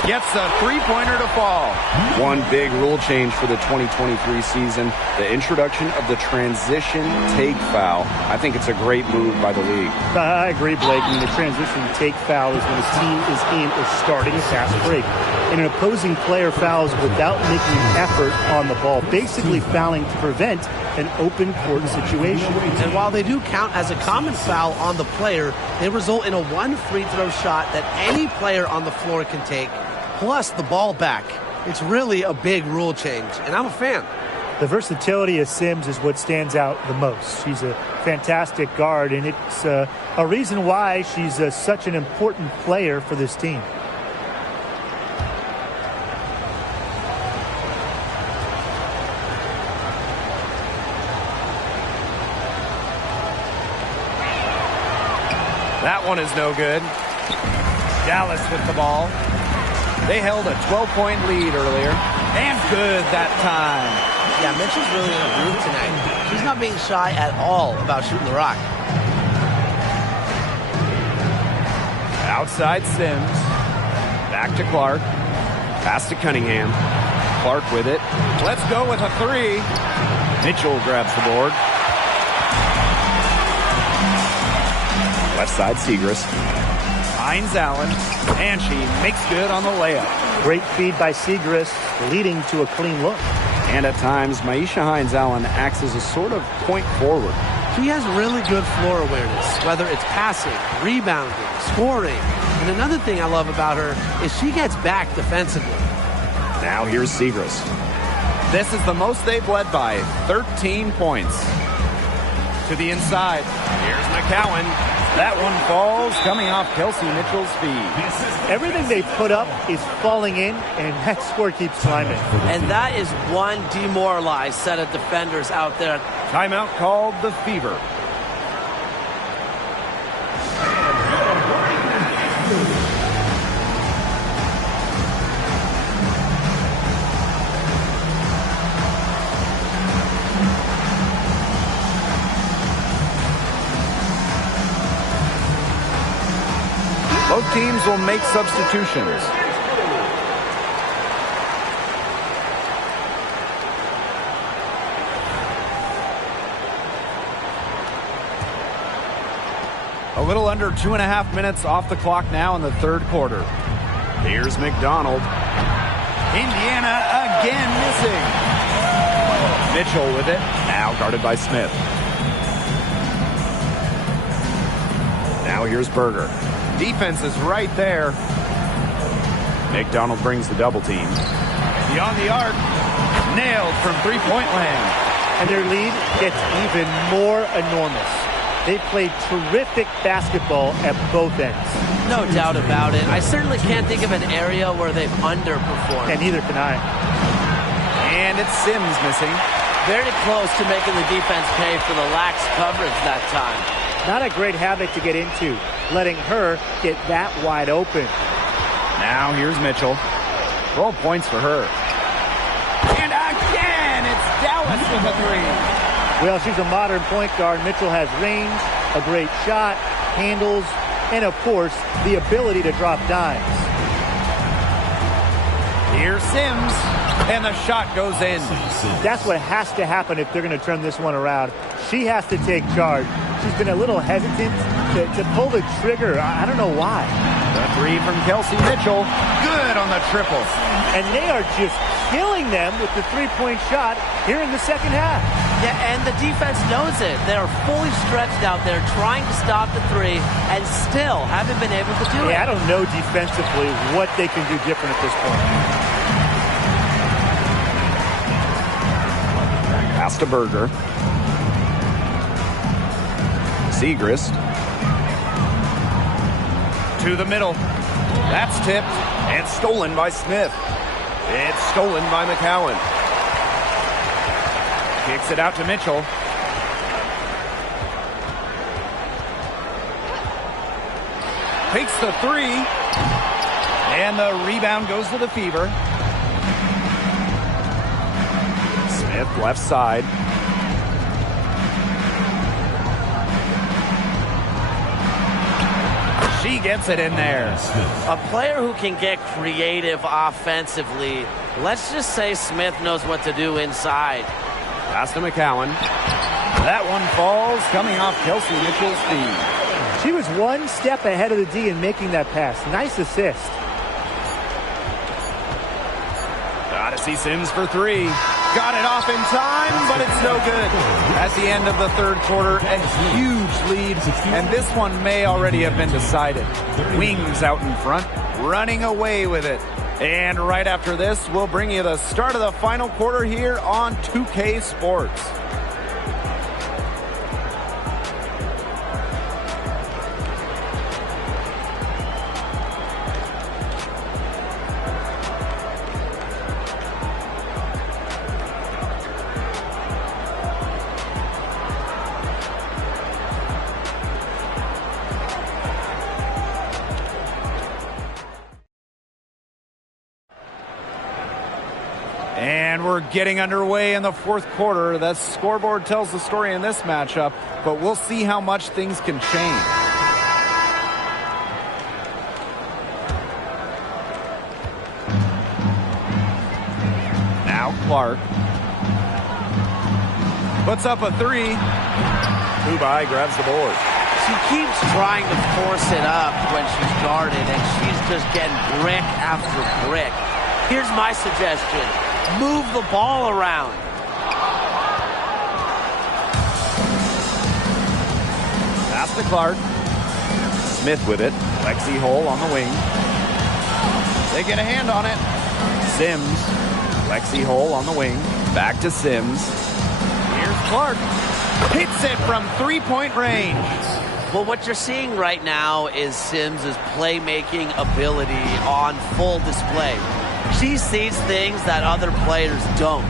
Gets the three-pointer to fall. One big rule change for the 2023 season, the introduction of the transition take foul. I think it's a great move by the league. I agree, Blake. I mean, the transition take foul is when a team is in or starting a fast break. And an opposing player fouls without making an effort on the ball, basically fouling to prevent an open court situation. And while they do count as a common foul on the player, they result in a one free throw shot that any player on the floor can take, plus the ball back. It's really a big rule change, and I'm a fan. The versatility of Sims is what stands out the most. She's a fantastic guard, and it's a reason why she's such an important player for this team. That one is no good. Dallas with the ball. They held a 12-point lead earlier. And good that time. Yeah, Mitchell's really in a groove tonight. She's not being shy at all about shooting the rock. Outside Sims. Back to Clark. Pass to Cunningham. Clark with it. Let's go with a three. Mitchell grabs the board. Left side, Segrist. Finds Allen. And she makes good on the layup. Great feed by Segrist, leading to a clean look. And at times, Maisha Hines-Allen acts as a sort of point forward. She has really good floor awareness, whether it's passing, rebounding, scoring. And another thing I love about her is she gets back defensively. Now here's Segrist. This is the most they've led by, 13 points. To the inside. Here's McCowan. That one falls, coming off Kelsey Mitchell's feed. Everything they put up is falling in, and that score keeps climbing. And that is one demoralized set of defenders out there. Timeout called the Fever. Both teams will make substitutions. A little under 2.5 minutes off the clock now in the third quarter. Here's McDonald. Indiana again missing. Mitchell with it. Now guarded by Smith. Now here's Berger. Defense is right there. McDonald brings the double team. Beyond the arc. Nailed from three-point land. And their lead gets even more enormous. They played terrific basketball at both ends. No doubt about it. I certainly can't think of an area where they've underperformed. And neither can I. And it's Sims missing. Very close to making the defense pay for the lax coverage that time. Not a great habit to get into, letting her get that wide open. Now here's Mitchell. 12 points for her. And again, it's Dallas with a three. Well, she's a modern point guard. Mitchell has range, a great shot, handles, and of course, the ability to drop dimes. Here's Sims, and the shot goes in. That's what has to happen if they're going to turn this one around. She has to take charge. She's been a little hesitant to pull the trigger. I don't know why. The three from Kelsey Mitchell. Good on the triple. And they are just killing them with the three-point shot here in the second half. Yeah, and the defense knows it. They're fully stretched out there trying to stop the three and still haven't been able to do it. I don't know defensively what they can do different at this point. Pass to Berger. Segrist. To the middle. That's tipped and stolen by Smith. It's stolen by McCowan. Kicks it out to Mitchell. Takes the three. And the rebound goes to the Fever. Smith left side. She gets it in there. A player who can get creative offensively. Let's just say Smith knows what to do inside. Pass to McCowan. That one falls, coming off Kelsey Mitchell's feed. She was one step ahead of the D in making that pass. Nice assist. Gotta see Sims for three. Got it off in time, but it's no good. At the end of the third quarter, a huge lead, and this one may already have been decided. Wings out in front, running away with it. And right after this, we'll bring you the start of the final quarter here on 2K Sports. And we're getting underway in the fourth quarter. The scoreboard tells the story in this matchup, but we'll see how much things can change. Now Clark puts up a three. Wnba grabs the board. She keeps trying to force it up when she's guarded, and she's just getting brick after brick. Here's my suggestion. Move the ball around. Pass to Clark. Smith with it. Lexi Hole on the wing. They get a hand on it. Sims. Lexi Hole on the wing. Back to Sims. Here's Clark. Hits it from three-point range. Well, what you're seeing right now is Sims' playmaking ability on full display. She sees things that other players don't.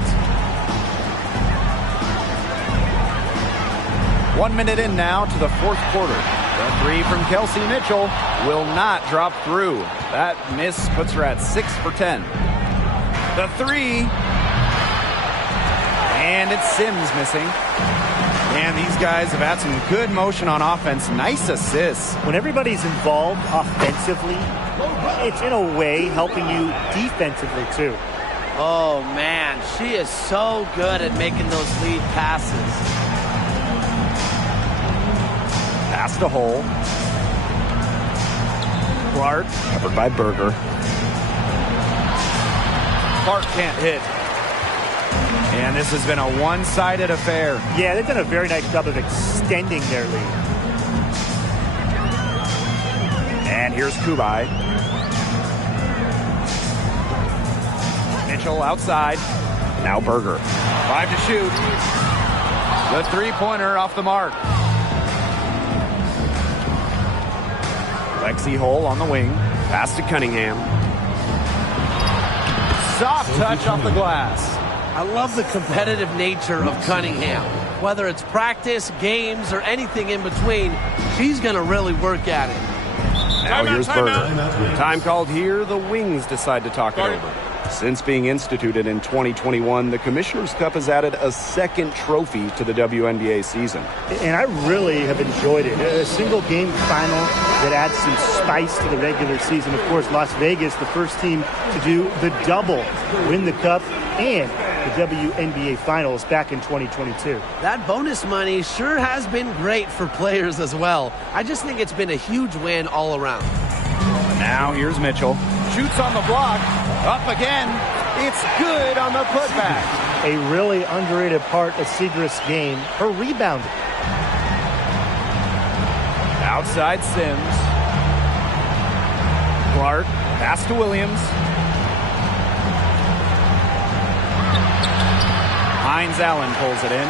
1 minute in now to the fourth quarter. The three from Kelsey Mitchell will not drop through. That miss puts her at 6 for 10. The three. And it's Sims missing. And these guys have had some good motion on offense. Nice assists. When everybody's involved offensively, it's in a way helping you defensively too. Oh man, she is so good at making those lead passes. Pass to Hole. Clark. Covered by Berger. Clark can't hit. And this has been a one-sided affair. Yeah, they've done a very nice job of extending their lead. And here's Kubai. Mitchell outside. Now Berger. 5 to shoot. The three-pointer off the mark. Lexi Hole on the wing. Pass to Cunningham. Soft touch off the glass. I love the competitive nature of Cunningham. Whether it's practice, games, or anything in between, she's going to really work at it. Now here's Berger. Timeout. Time called here. The Wings decide to talk it over. Since being instituted in 2021, the Commissioner's Cup has added a second trophy to the WNBA season. And I really have enjoyed it. A single game final that adds some spice to the regular season. Of course, Las Vegas, the first team to do the double, win the Cup and the WNBA Finals back in 2022. That bonus money sure has been great for players as well. I just think it's been a huge win all around. Now here's Mitchell. Shoots on the block. Up again. It's good on the putback. A really underrated part of Seagrass' game, her rebounding. Outside Sims. Clark. Pass to Williams. Hines Allen pulls it in.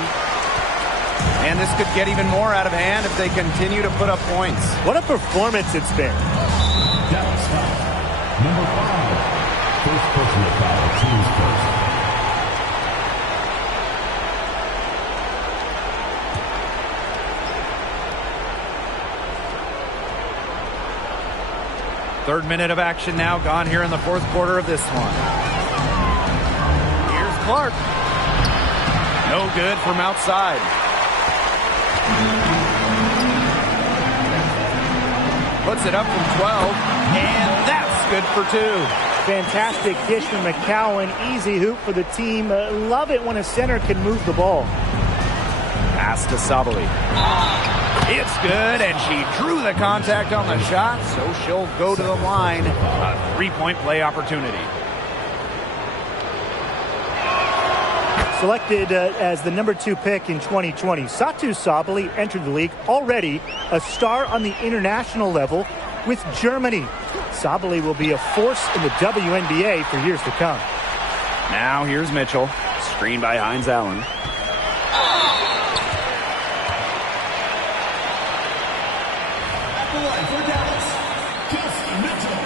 And this could get even more out of hand if they continue to put up points. What a performance it's been. Dallas foul. Number 5. First personal foul. Teams first. Third minute of action now gone here in the fourth quarter of this one. Here's Clark. No good from outside. Puts it up from 12, and that's good for 2. Fantastic dish from McCowan. Easy hoop for the team. Love it when a center can move the ball. Pass to Sabali. It's good, and she drew the contact on the shot, so she'll go to the line. A three-point play opportunity. Selected as the number 2 pick in 2020, Satou Sabali entered the league already a star on the international level. with Germany. Sabally will be a force in the WNBA for years to come. Now here's Mitchell. Screen by Hines Allen. At the line for Dallas, Kelsey Mitchell.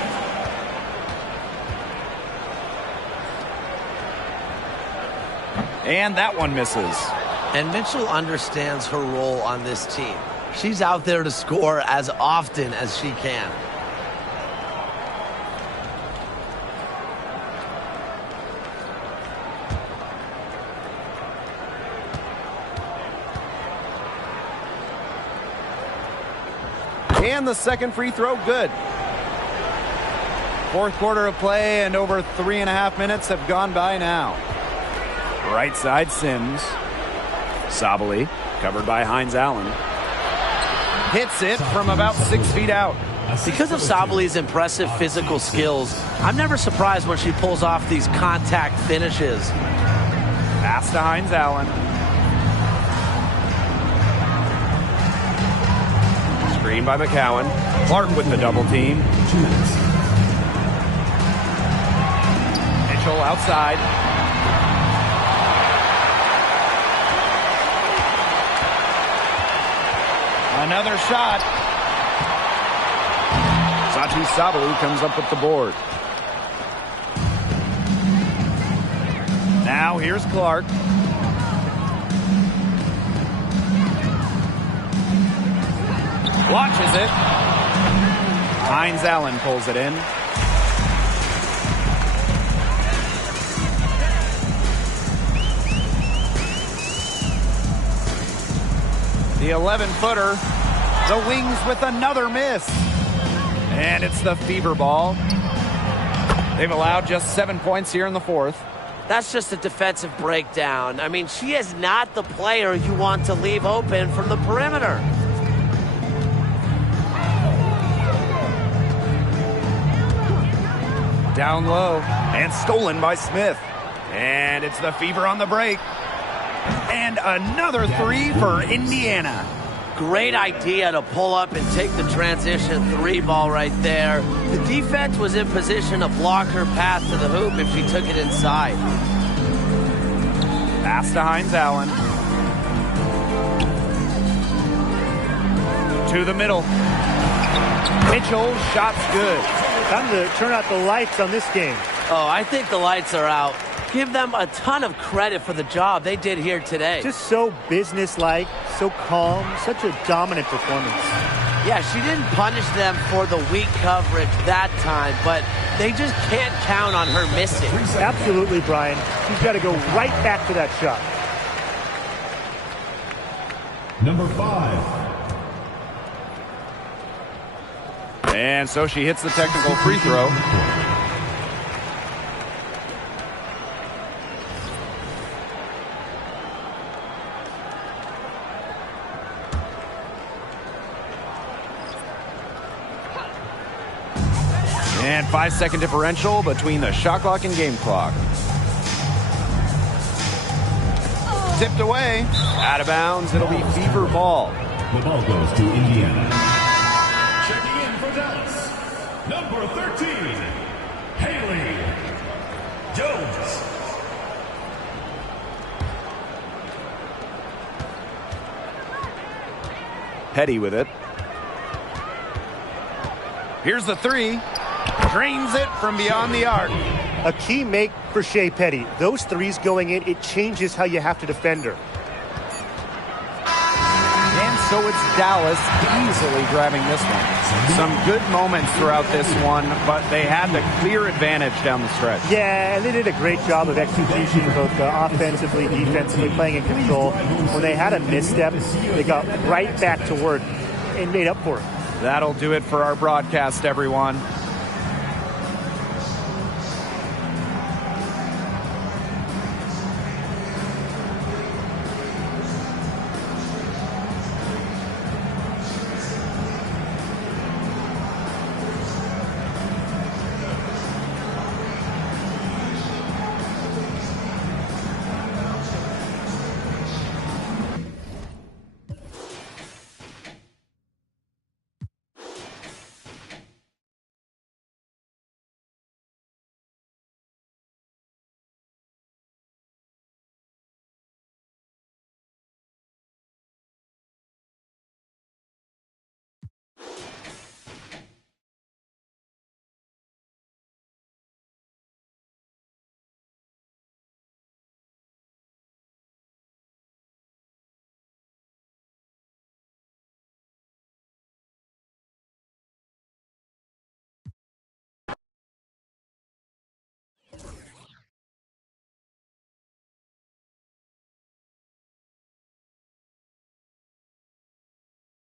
And that one misses. And Mitchell understands her role on this team. She's out there to score as often as she can. And the second free throw, good. Fourth quarter of play, and over 3.5 minutes have gone by now. Right side Sims. Sabally, covered by Hines Allen. Hits it from about 6 feet out. Because of Sabaly's impressive physical skills, I'm never surprised when she pulls off these contact finishes. Pass to Hines Allen. Screen by McCowan. Clark with the double team. Mitchell outside. Another shot. Satou Sabally comes up with the board. Now here's Clark. Watches it. Hines Allen pulls it in. The 11-footer. The Wings with another miss. And it's the Fever ball. They've allowed just 7 points here in the fourth. That's just a defensive breakdown. I mean, she is not the player you want to leave open from the perimeter. Down low. And stolen by Smith. And it's the Fever on the break. And another three for Indiana. Great idea to pull up and take the transition three ball right there. The defense was in position to block her path to the hoop if she took it inside. Pass to Hines Allen. To the middle. Mitchell, shot's good. Time to turn out the lights on this game. Oh, I think the lights are out. Give them a ton of credit for the job they did here today. Just so businesslike, so calm, such a dominant performance. Yeah, she didn't punish them for the weak coverage that time, but they just can't count on her missing. Absolutely, Brian. She's got to go right back to that shot. Number 5. And so she hits the technical free throw. And 5-second differential between the shot clock and game clock. Tipped away. Out of bounds, it'll be Fever ball. The ball goes to Indiana. Checking in for Dallas, number 13, Haley Jones. Petty with it. Here's the three. Drains it from beyond the arc. A key make for Shea Petty. Those threes going in, it changes how you have to defend her. And so it's Dallas easily grabbing this one. Some good moments throughout this one, but they had the clear advantage down the stretch. Yeah, they did a great job of execution, both offensively, defensively, playing in control. When they had a misstep, they got right back to work and made up for it. That'll do it for our broadcast, everyone.